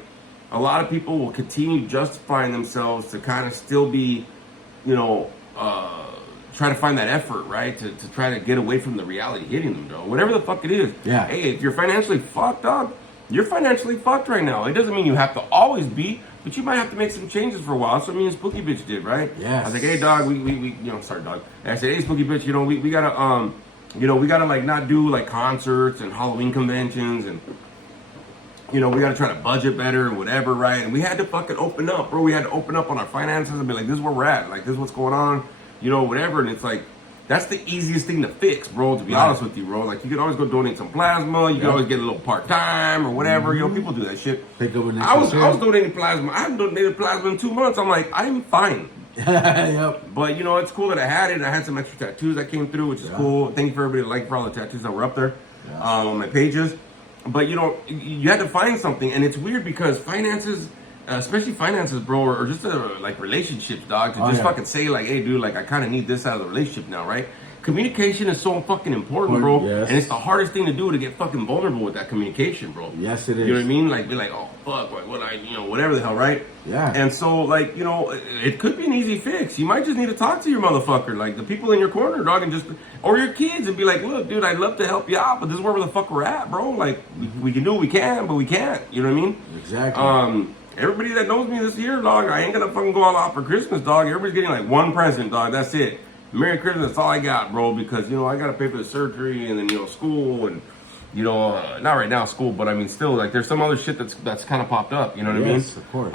a lot of people will continue justifying themselves to kind of still be, you know, try to find that effort, right? To try to get away from the reality hitting them, though. Whatever the fuck it is. Yeah. Hey, if you're financially fucked, dog, you're financially fucked right now. It doesn't mean you have to always be, but you might have to make some changes for a while. That's what me and Spooky Bitch did, right? Yes. I was like, hey, dog, we you know, sorry, dog. And I said, hey, Spooky Bitch, you know, we gotta, you know, we gotta like not do like concerts and Halloween conventions and, you know, we got to try to budget better and whatever, right? And we had to fucking open up, bro. We had to open up on our finances and be like, this is where we're at. Like, this is what's going on, you know, whatever. And it's like, that's the easiest thing to fix, bro, to be honest with you, bro. Like, you could always go donate some plasma. You could always get a little part-time or whatever. You know, people do that shit. Pick up an I was extra donating plasma. I haven't donated plasma in 2 months. I'm like, I'm fine. Yep. But, you know, it's cool that I had it. I had some extra tattoos that came through, which is cool. Thank you for everybody that liked for all the tattoos that were up there on my pages. But, you know, you had to find something. And it's weird because finances, especially finances, bro, or just like relationships, dog, to fucking say like, hey, dude, like I kind of need this out of the relationship now, right? Communication is so fucking important, bro. Yes. And it's the hardest thing to do to get fucking vulnerable with that communication, bro. Yes, it is. You know what I mean? Like, be like, oh, fuck, like, what you know, whatever the hell, right? Yeah. And so, like, you know, it could be an easy fix. You might just need to talk to your motherfucker, like the people in your corner, dog, and just, or your kids, and be like, look, dude, I'd love to help you out, but this is where the fuck we're at, bro. Like, we can do what we can, but we can't. You know what I mean? Exactly. Everybody that knows me this year, dog, I ain't gonna fucking go all out for Christmas, dog. Everybody's getting like one present, dog. That's it. Merry Christmas, that's all I got, bro, because, you know, I gotta pay for the surgery and then, you know, school and, you know, not right now school, but I mean, still, like, there's some other shit that's kind of popped up, you know what I mean? Yes, of course.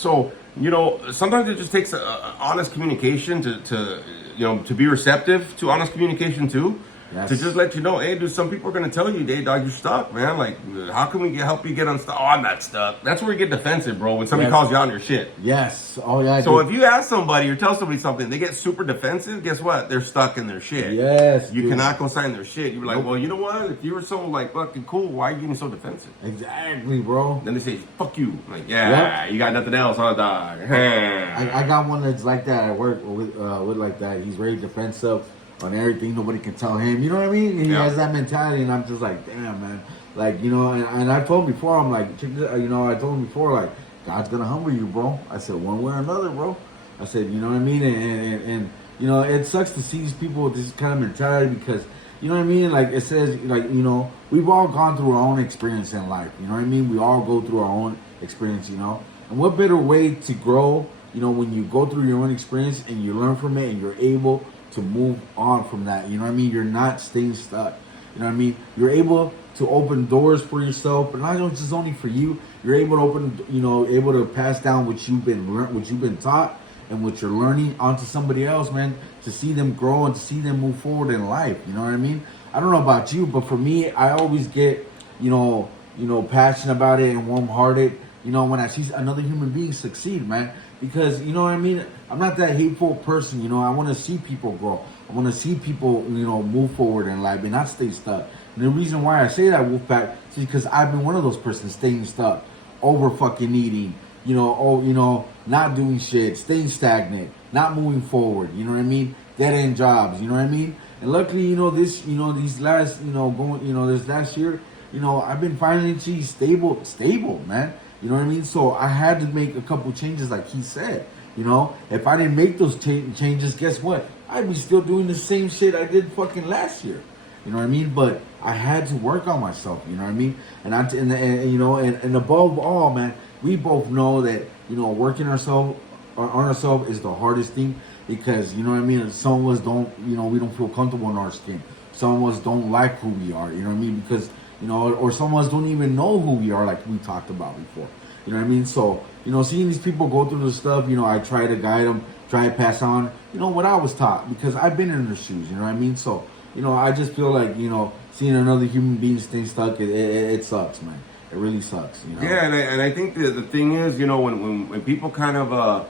So, you know, sometimes it just takes a honest communication to, you know, to be receptive to honest communication too. Yes. To just let you know, hey, dude, some people are gonna tell you, hey, dog, you're stuck, man. Like, how can we help you get unstuck? Oh, I'm not stuck. That's where you get defensive, bro. When somebody calls you out on your shit. Yes. Oh yeah. So dude. if you ask somebody or tell somebody something, they get super defensive. Guess what? They're stuck in their shit. Yes. You dude. cannot co-sign their shit. You're like, well, you know what? If you were so like fucking cool, why are you getting so defensive? Exactly, bro. Then they say, fuck you. I'm like, yeah, you got nothing else, huh, dog? I got one that's like that at work with like that. He's very defensive on everything. Nobody can tell him. You know what I mean? And he has that mentality, and I'm just like, damn, man. Like, you know, and I told him before, I'm like, check this, you know, I told him before, like, God's gonna humble you, bro. I said, one way or another, bro. I said, you know what I mean? And you know, it sucks to see these people with this kind of mentality because, you know what I mean? Like, it says, like, you know, we've all gone through our own experience in life. You know what I mean? We all go through our own experience, you know? And what better way to grow, you know, when you go through your own experience and you learn from it and you're able to move on from that. You know what I mean? You're not staying stuck. You know what I mean? You're able to open doors for yourself, but not just only for you. You're able to open, you know, able to pass down what you've been taught and what you're learning onto somebody else, man, to see them grow and to see them move forward in life. You know what I mean? I don't know about you, but for me, I always get, you know, passionate about it and warm-hearted, you know, when I see another human being succeed, man. Because, you know what I mean? I'm not that hateful person, you know. I want to see people grow. I want to see people, you know, move forward in life and not stay stuck. And the reason why I say that, Wolfpack, is because I've been one of those persons staying stuck, over fucking eating, you know, not doing shit, staying stagnant, not moving forward, you know what I mean? Dead end jobs, you know what I mean? And luckily, you know, this last year, you know, I've been financially stable, man. You know what I mean? So I had to make a couple changes, like he said. You know, if I didn't make those changes, guess what? I'd be still doing the same shit I did fucking last year. You know what I mean? But I had to work on myself. You know what I mean? And you know, and above all, man, we both know that, you know, working ourselves on ourselves is the hardest thing, because, you know what I mean, some of us don't, you know, we don't feel comfortable in our skin. Some of us don't like who we are. You know what I mean? Because, you know, or some of us don't even know who we are, like we talked about before. You know what I mean? So, you know, seeing these people go through this stuff, you know, I try to guide them, try to pass on, you know, what I was taught, because I've been in their shoes. You know what I mean? So, you know, I just feel like, you know, seeing another human being stay stuck, it sucks, man. It really sucks. You know? Yeah, and I think the thing is, you know, when people kind of,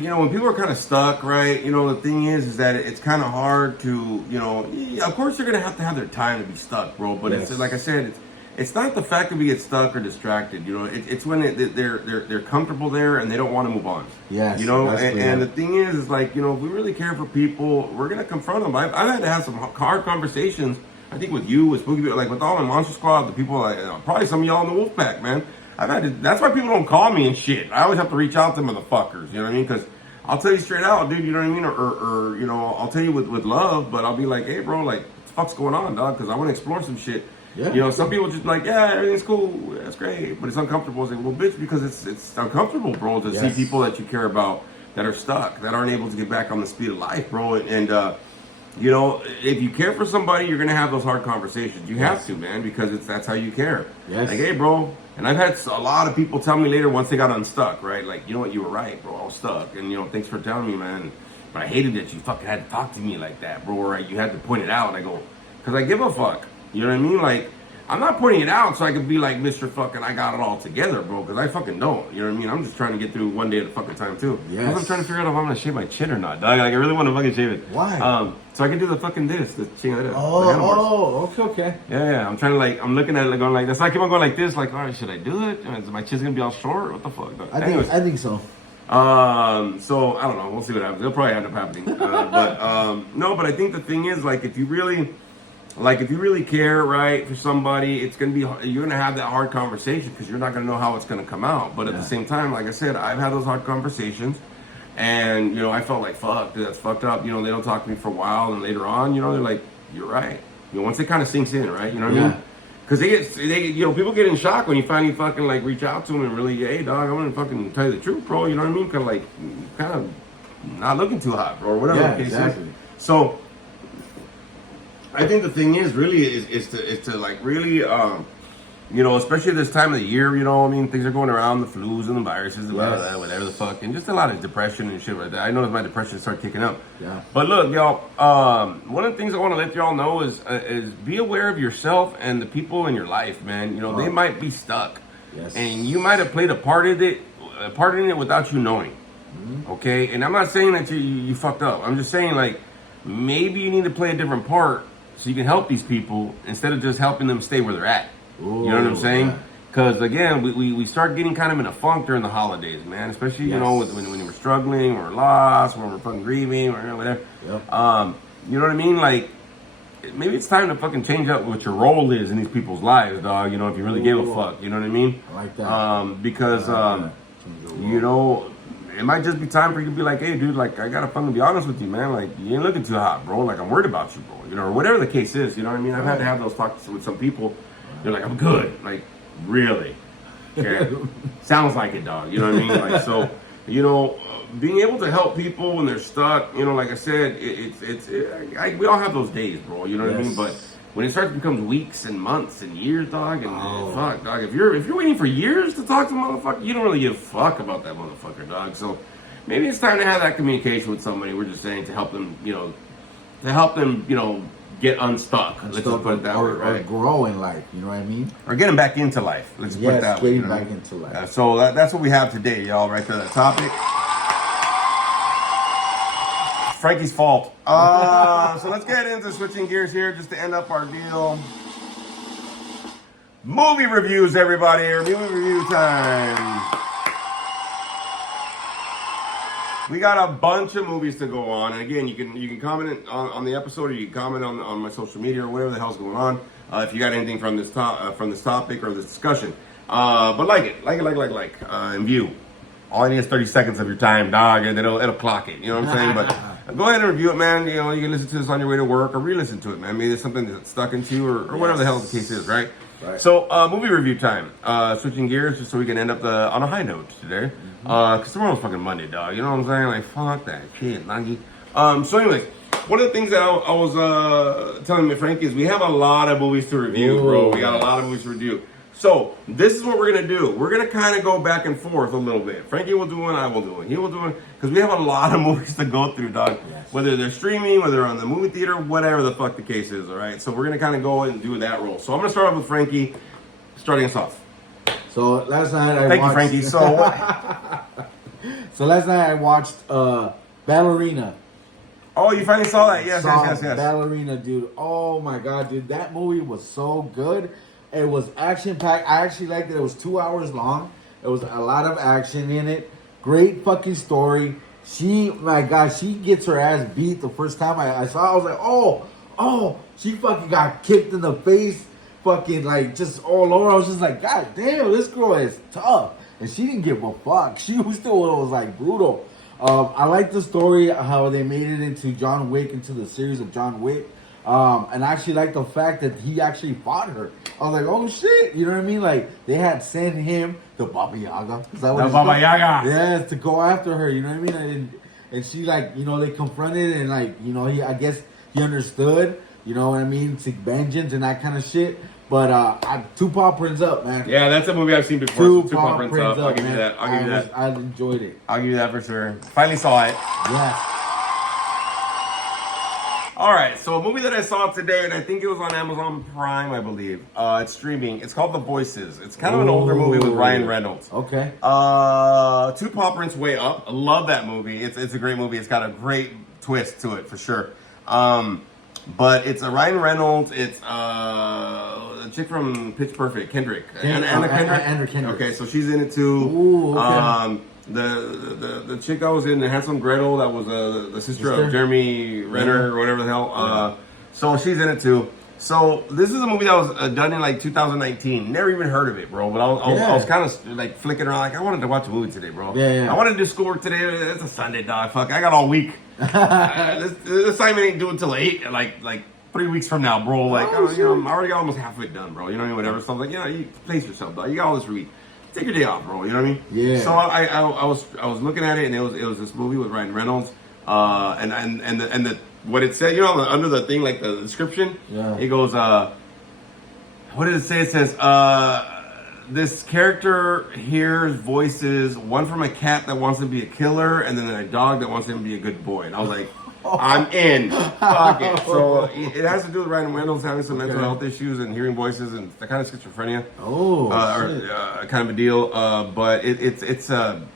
you know, when people are kind of stuck, right? You know, the thing is that it's kind of hard to, you know, of course they're gonna have to have their time to be stuck, bro. But Yes. it's like I said, it's not the fact that we get stuck or distracted. You know, it's when they're comfortable there and they don't want to move on. Yes, You know, basically, and yeah. the thing is like, you know, if we really care for people, we're gonna confront them. I've had to have some hard conversations. I think with you, with Spooky, like with all my Monster Squad, the people, like, probably some of y'all in the Wolfpack, man. I've had to. That's why people don't call me and shit. I always have to reach out to motherfuckers. You know what I mean? Because I'll tell you straight out, dude. You know what I mean? Or you know, I'll tell you with love, but I'll be like, hey, bro, like, what the fuck's going on, dog? Because I want to explore some shit. Yeah. You know, some people just like, yeah, everything's cool, that's great, but it's uncomfortable. It's like, well, bitch, because it's uncomfortable, bro, to see Yes. people that you care about that are stuck, that aren't able to get back on the speed of life, bro. And you know, if you care for somebody, you're gonna have those hard conversations. You have to, man, because that's how you care. Yes. Like, hey, bro. And I've had a lot of people tell me later once they got unstuck, right? Like, you know what, you were right, bro. I was stuck, and you know, thanks for telling me, man. But I hated that you fucking had to talk to me like that, bro. Or you had to point it out. And I go, because I give a fuck. You know what I mean? Like, I'm not pointing it out so I can be like Mr. Fucking I got it all together, bro. Because I fucking don't. You know what I mean? I'm just trying to get through one day at a fucking time too. Yes. I'm trying to figure out if I'm gonna shave my chin or not, dog. Like, I really want to fucking shave it. Why? So I can do the fucking the handlebars. Okay. Yeah. I'm trying to I'm looking at it like going like this. I keep on going like this, like, all right, should I do it? Is my chin's gonna be all short? What the fuck? But anyways, I think so. so I don't know. We'll see what happens. It'll probably end up happening. No, but I think the thing is, like, if you really care, right, for somebody, it's gonna be, you're gonna have that hard conversation because you're not gonna know how it's gonna come out. But at the same time, like I said, I've had those hard conversations, and you know, I felt like, fuck, dude, that's fucked up. You know, they don't talk to me for a while, and later on, you know, they're like, you're right. You know, once it kind of sinks in, right? You know what I mean? Because you know, people get in shock when you finally fucking like reach out to them and really, hey, dog, I'm gonna fucking tell you the truth, bro. You know what I mean? Kind of not looking too hot, bro, or whatever Yeah, the case exactly. is. So I think the thing is really is to like really, you know, especially this time of the year, you know, I mean, things are going around, the flus and the viruses, and whatever the fuck, and just a lot of depression and shit like that. I noticed my depression start kicking up. Yeah. But look, y'all, one of the things I want to let y'all know is be aware of yourself and the people in your life, man. You know, they might be stuck, Yes. and you might have played a part in it without you knowing. Okay, and I'm not saying that you fucked up. I'm just saying, like, maybe you need to play a different part so you can help these people instead of just helping them stay where they're at. Ooh, You know what I'm saying? yeah. Because again, we start getting kind of in a funk during the holidays, man. Especially you know when we're struggling or lost, or we're fucking grieving or whatever. Yep. You know what I mean? Like, maybe it's time to fucking change up what your role is in these people's lives, dog. You know, if you really give a fuck, you know what I mean? I like that. Because you know, it might just be time for you to be like, hey, dude, like, I gotta fucking be honest with you, man. Like, you ain't looking too hot, bro. Like, I'm worried about you, bro. You know, or whatever the case is. You know what I mean? I've had to have those talks with some people. They're like, I'm good. Like, really? Okay. Sounds like it, dog. You know what I mean? Like, so, you know, being able to help people when they're stuck, you know, like I said, we all have those days, bro. You know what I mean? But when it starts to become weeks and months and years, dog, and fuck, dog, if you're waiting for years to talk to a motherfucker, you don't really give a fuck about that motherfucker, dog. So maybe it's time to have that communication with somebody. We're just saying to help them, you know, get unstuck. Let's just put it that way, or right? grow in life. You know what I mean? Or get them back into life. Let's put it that way. Getting You know? back into life. So that's what we have today, y'all. Right there, the topic. Frankie's fault. So let's get into switching gears here, just to end up our deal. Movie reviews, everybody. Movie review time. We got a bunch of movies to go on, and again, you can comment on the episode, or you can comment on my social media or whatever the hell's going on. If you got anything from this topic or this discussion, but like it, and view. all I need is 30 seconds of your time, dog, and it'll clock it. You know what I'm saying? But go ahead and review it, man. You know, you can listen to this on your way to work or re-listen to it, man. Maybe it's something that's stuck into you or whatever the hell the case is, right? Right. So, movie review time. Switching gears just so we can end up on a high note today. Because tomorrow's fucking Monday, dog. You know what I'm saying? Like, fuck that shit, Nagi. So anyways, one of the things that I was telling my Frankie is we have a lot of movies to review, bro. We got a lot of movies to review. So this is what we're gonna do. We're gonna kind of go back and forth a little bit. Frankie will do one, I will do one. He will do one because we have a lot of movies to go through, dog. Yes. Whether they're streaming, whether they're on the movie theater, whatever the fuck the case is. All right. So we're gonna kind of go and do that role. So I'm gonna start off with Frankie, starting us off. So last night Thank you, Frankie. So so last night I watched Ballerina. oh, you finally saw that? Yes. Ballerina, dude. Oh my god, dude, that movie was so good. It was action packed. I actually liked it. It was 2 hours long. It was a lot of action in it. Great fucking story. My god, she gets her ass beat the first time I saw her. I was like, oh, she fucking got kicked in the face. Fucking like just all over. I was just like, god damn, this girl is tough. And she didn't give a fuck. She was still was like brutal. I like the story, how they made it into John Wick, into the series of John Wick. And I actually like the fact that he actually fought her. I was like, oh shit, you know what I mean? Like they had sent him the Baba Yaga. Is that what it's Baba called? Yaga. Yes, to go after her. You know what I mean? And she like, you know, they confronted and like, you know, I guess he understood. You know what I mean? Seek vengeance and that kind of shit. But Two Paw Prints Up, man. Yeah, that's a movie I've seen before. Two Paw Prints Up. I'll give you man. that. I'll give you that. I enjoyed it. I'll give you that for sure. Finally saw it. Yes. All right, so a movie that I saw today, and I think it was on Amazon Prime, I believe. It's streaming. It's called The Voices. It's kind of an older movie with Ryan Reynolds. Okay. Two Paw Prints Way Up. I love that movie. It's a great movie. It's got a great twist to it for sure. But it's a Ryan Reynolds. It's a chick from Pitch Perfect, Kendrick. Anna Kendrick. Anna Kendrick. Okay, so she's in it too. Ooh, okay. The chick that was in the Hansel and Gretel, that was the sister of Jeremy Renner or whatever the hell. So she's in it too. So this is a movie that was done in like 2019. Never even heard of it, bro. But I was kind of like flicking around, like I wanted to watch a movie today, bro. Yeah. I wanted to do schoolwork today. It's a Sunday, dog. Fuck, I got all week. This assignment ain't due until 8, like 3 weeks from now, bro. Like, you know, I already got almost half of it done, bro. You know what I mean? Whatever. So I'm like, you pace yourself, dog. You got all this week. Take your day off, bro. You know what I mean? Yeah. So I was looking at it, and it was this movie with Ryan Reynolds, and the what it said, you know, under the thing, like the description, it goes, what did it say? It says, this character hears voices, one from a cat that wants to be a killer, and then a dog that wants him to be a good boy. And I was like, I'm in. Fuck it. So it has to do with Ryan Reynolds having some mental health issues and hearing voices and that kind of schizophrenia. Kind of a deal. But it's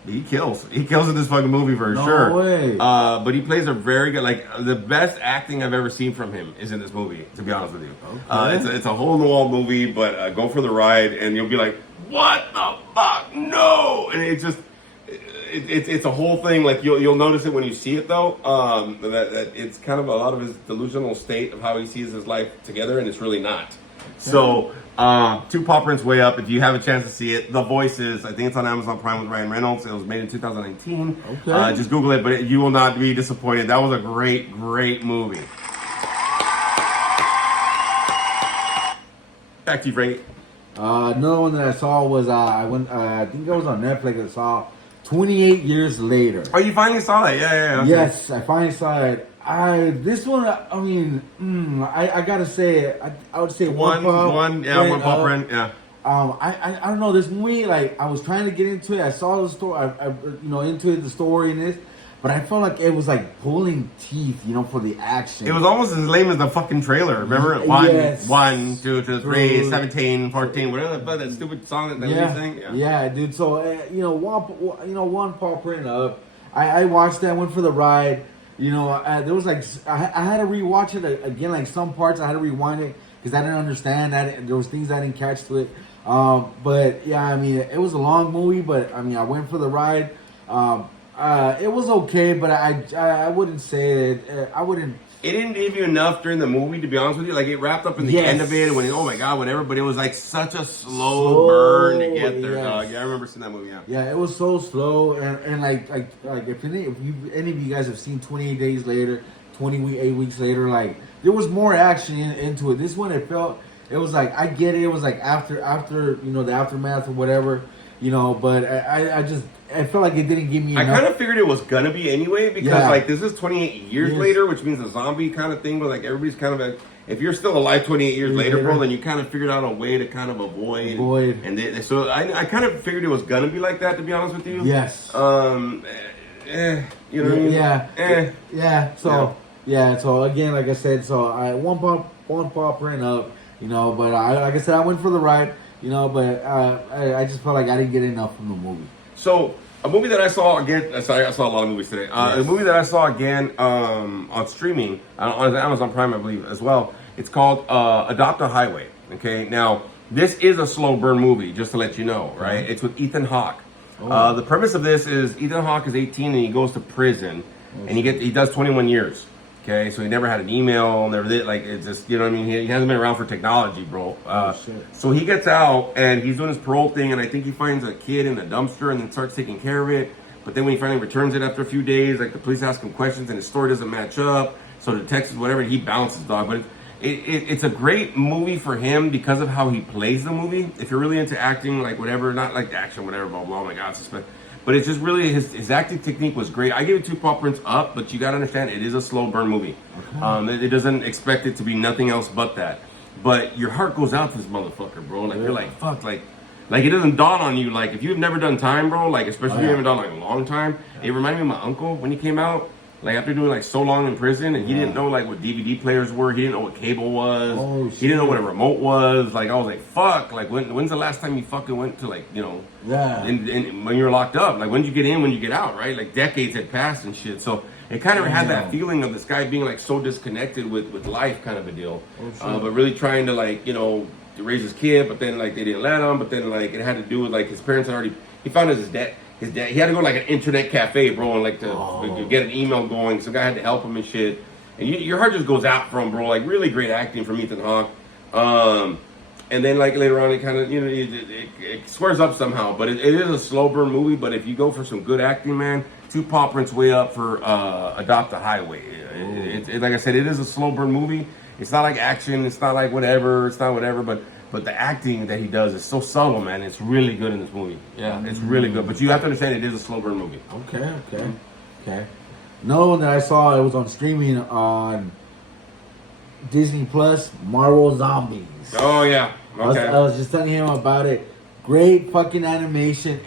he kills. He kills in this fucking movie for sure. No way. But he plays a very good, like the best acting I've ever seen from him is in this movie. To be honest with you, it's a hole in the wall movie. But go for the ride, and you'll be like, what the fuck? No! And it just. It's a whole thing. Like you'll notice it when you see it though. That it's kind of a lot of his delusional state of how he sees his life together, and it's really not. Okay. So Two Paw Prints Way Up. If you have a chance to see it, The Voices. I think it's on Amazon Prime with Ryan Reynolds. It was made in 2019. Okay. Just Google it, but you will not be disappointed. That was a great movie. Back to you, Frankie. Another one that I saw was I think it was on Netflix. I saw 28 Years Later. Oh, you finally saw that? Yeah. Okay. Yes, I finally saw it. This one, I mean, I gotta say, I would say one paw print. Yeah. I don't know, this movie, like I was trying to get into it. I saw the story, into the story in this. But I felt like it was like pulling teeth, for the action. It was almost as lame as the fucking trailer. Remember? Yes. 1, 2, 3, 17, 14, whatever that stupid song that they sang. Yeah, dude. So one paw print up. I watched that one for the ride. There was like I had to rewatch it again. Like some parts I had to rewind it because I didn't understand that there was things I didn't catch to it. But yeah, I mean it was a long movie, but I mean I went for the ride. It was okay, but I wouldn't say it. I wouldn't it didn't give you enough during the movie, to be honest with you. Like, it wrapped up in the Yes. end of it, when oh my god, whatever. But it was like such a slow Slow, burn to get there, yes. dog. Yeah, I remember seeing that movie. Yeah. Yeah, it was so slow, and like if any of you guys have seen 28 Days Later, 28 Weeks Later, like there was more action into it. This one, it was like, I get it. It was like after the aftermath or whatever, But I felt like it didn't give me. I enough. kind of figured it was gonna be anyway, because Yeah. like this is 28 years Yes. later, which means a zombie kind of thing. But like everybody's kind of if you're still alive 28 years later, bro, then you kind of figured out a way to kind of avoid. So I kind of figured it was gonna be like that, to be honest with you. Yes. You know what I mean? Yeah. So again, like I said, I one pop print up, But like I said, I went for the ride, But I just felt like I didn't get enough from the movie. So a movie that I saw again. Sorry, I saw a lot of movies today. Yes. A movie that I saw again on streaming on Amazon Prime, I believe, as well. It's called Adopt a Highway. Okay, now this is a slow burn movie, just to let you know, right? It's with Ethan Hawke. Oh. The premise of this is Ethan Hawke is 18 and he goes to prison, and he does 21 years. Okay, so he never had an email, never did, like, it's just, you know what I mean? He hasn't been around for technology, bro. Shit. So he gets out, and he's doing his parole thing, and I think he finds a kid in a dumpster and then starts taking care of it. But then when he finally returns it after a few days, like, the police ask him questions, and his story doesn't match up. So the detectives, whatever, he bounces, dog. But it's a great movie for him because of how he plays the movie. If you're really into acting, like, whatever, not like action, whatever, blah, blah, oh my God, suspense. But it's just really, his acting technique was great. I gave it 2 paw prints up, but you gotta understand, it is a slow burn movie. Okay. It doesn't expect it to be nothing else but that. But your heart goes out to this motherfucker, bro. Like, you're like, fuck, like it doesn't dawn on you. Like, if you've never done time, bro, like, especially if you haven't done, like, a long time. It reminded me of my uncle when he came out. Like, after doing, like, so long in prison, and he didn't know, like, what DVD players were. He didn't know what cable was. Oh, shit. He didn't know what a remote was. Like, I was like, fuck. Like, when's the last time you fucking went to, like, Yeah. and when you were locked up? Like, when did you get in, when you get out, right? Like, decades had passed and shit. So it kind of had that feeling of this guy being, like, so disconnected with life, kind of a deal. But really trying to, like, to raise his kid, but then, like, they didn't let him. But then, like, it had to do with, like, his parents had already, he found his dad, he had to go to, like, an internet cafe, bro, and, like, to get an email going. Some guy had to help him and shit. And your heart just goes out for him, bro. Like, really great acting from Ethan Hawke. And then, like, later on, it kind of, it squares up somehow. But it is a slow burn movie. But if you go for some good acting, man, 2 paw prints way up for Adopt a Highway. Like I said, it is a slow burn movie. It's not like action. It's not like whatever. It's not whatever. But the acting that he does is so subtle, man. It's really good in this movie. Yeah, it's really good. But you have to understand, it is a slow burn movie. Okay. Another one that I saw, it was on streaming on Disney Plus, Marvel Zombies. Oh, yeah. Okay. I was just telling him about it. Great fucking animation.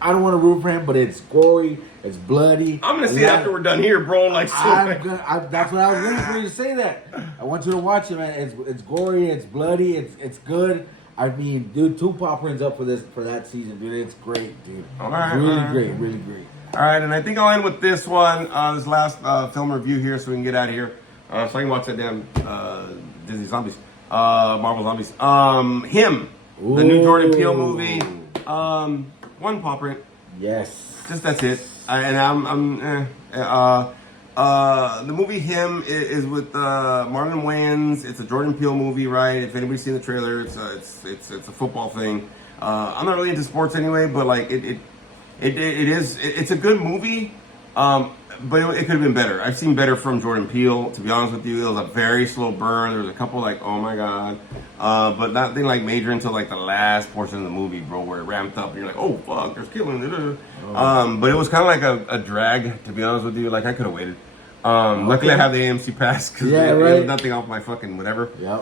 I don't want to root for him, but it's gory, it's bloody. I'm gonna see it after we're done here, bro. Like, that's what I was waiting for you to say. That I want you to watch it, man. It's gory, it's bloody, it's good. I mean, dude, 2 paw prints up for that season, dude. It's great, dude. All right, really great. All right, and I think I'll end with this one, this last film review here, so we can get out of here, so I can watch that damn Disney Zombies, Marvel Zombies. Him, the new Jordan Peele movie. 1 paw print. Yes. Just that's it. The movie Him is with Marlon Wayans. It's a Jordan Peele movie, right? If anybody's seen the trailer, it's a football thing. I'm not really into sports anyway, but like it's a good movie. But it could have been better. I've seen better from Jordan Peele, to be honest with you. It was a very slow burn. There was a couple like, oh my God. But nothing like major until like the last portion of the movie, bro, where it ramped up and you're like, oh fuck, there's killing. But it was kind of like a drag, to be honest with you. Like, I could have waited. Luckily I have the AMC pass because it was nothing off my fucking whatever. Yep.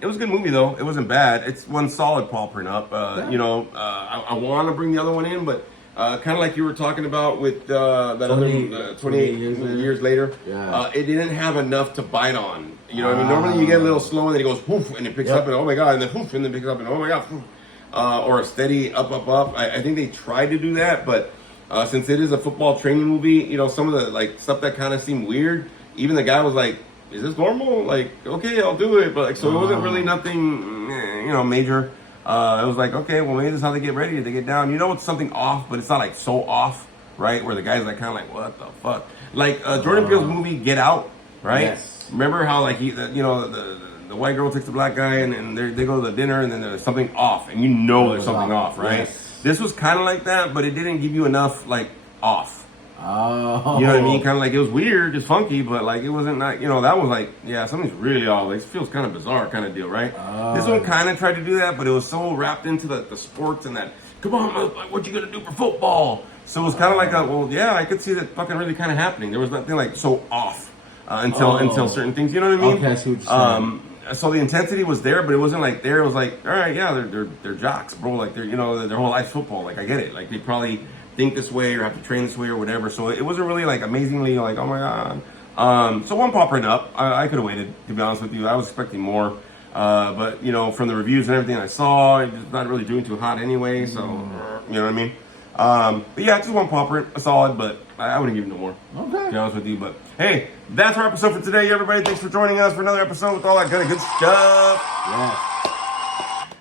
It was a good movie though. It wasn't bad. It's 1 solid paw print up. I want to bring the other one in, but kind of like you were talking about with that 28 years later. Yeah. It didn't have enough to bite on. You know what I mean? Normally you get a little slow and then it goes whoof and it picks up and oh my God, and then whoof and then picks up and oh my God. Or a steady up. I think they tried to do that, but since it is a football training movie, some of the like stuff that kind of seemed weird, even the guy was like, is this normal? Like, okay, I'll do it. But like, so it wasn't really nothing, major. It was like, okay, well, maybe this is how they get ready. They get down. It's something off, but it's not like so off, right? Where the guy's like kind of like, what the fuck? Like Jordan Peele's movie Get Out. right? Yes. Remember how like the white girl takes the black guy and they go to the dinner and then there's something off and there's something off, right? Yes. This was kind of like that, but it didn't give you enough like off. Oh. You know what I mean? Kind of like it was weird, just funky, but like it wasn't that, that was like, yeah, something's really off. Like, it feels kind of bizarre kind of deal, right? This one kind of tried to do that, but it was so wrapped into the sports and that, come on, what you gonna do for football? So it was kind of like well, yeah, I could see that fucking really kind of happening. There was nothing like so off until certain things, you know what I mean? Okay, I see what you're saying. So the intensity was there, but it wasn't like there. It was like, all right, yeah, they're jocks, bro. Like their whole life's football. Like I get it. Like they probably think this way or have to train this way or whatever. So it wasn't really like amazingly like, oh my god. So one popped up. I could have waited, to be honest with you. I was expecting more. But from the reviews and everything I saw, it's not really doing too hot anyway. So you know what I mean. But yeah, just one popper, a solid, but I wouldn't give it no more. Okay. To be honest with you, but hey, that's our episode for today, everybody. Thanks for joining us for another episode with all that kind of good stuff. Yeah.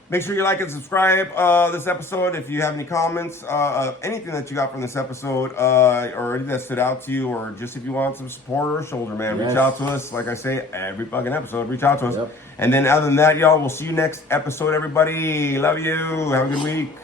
Make sure you like and subscribe this episode. If you have any comments, anything that you got from this episode, or anything that stood out to you, or just if you want some support or a shoulder, man, reach out to us. Like I say, every fucking episode, reach out to us. Yep. And then other than that, y'all, we'll see you next episode, everybody. Love you. Have a good week.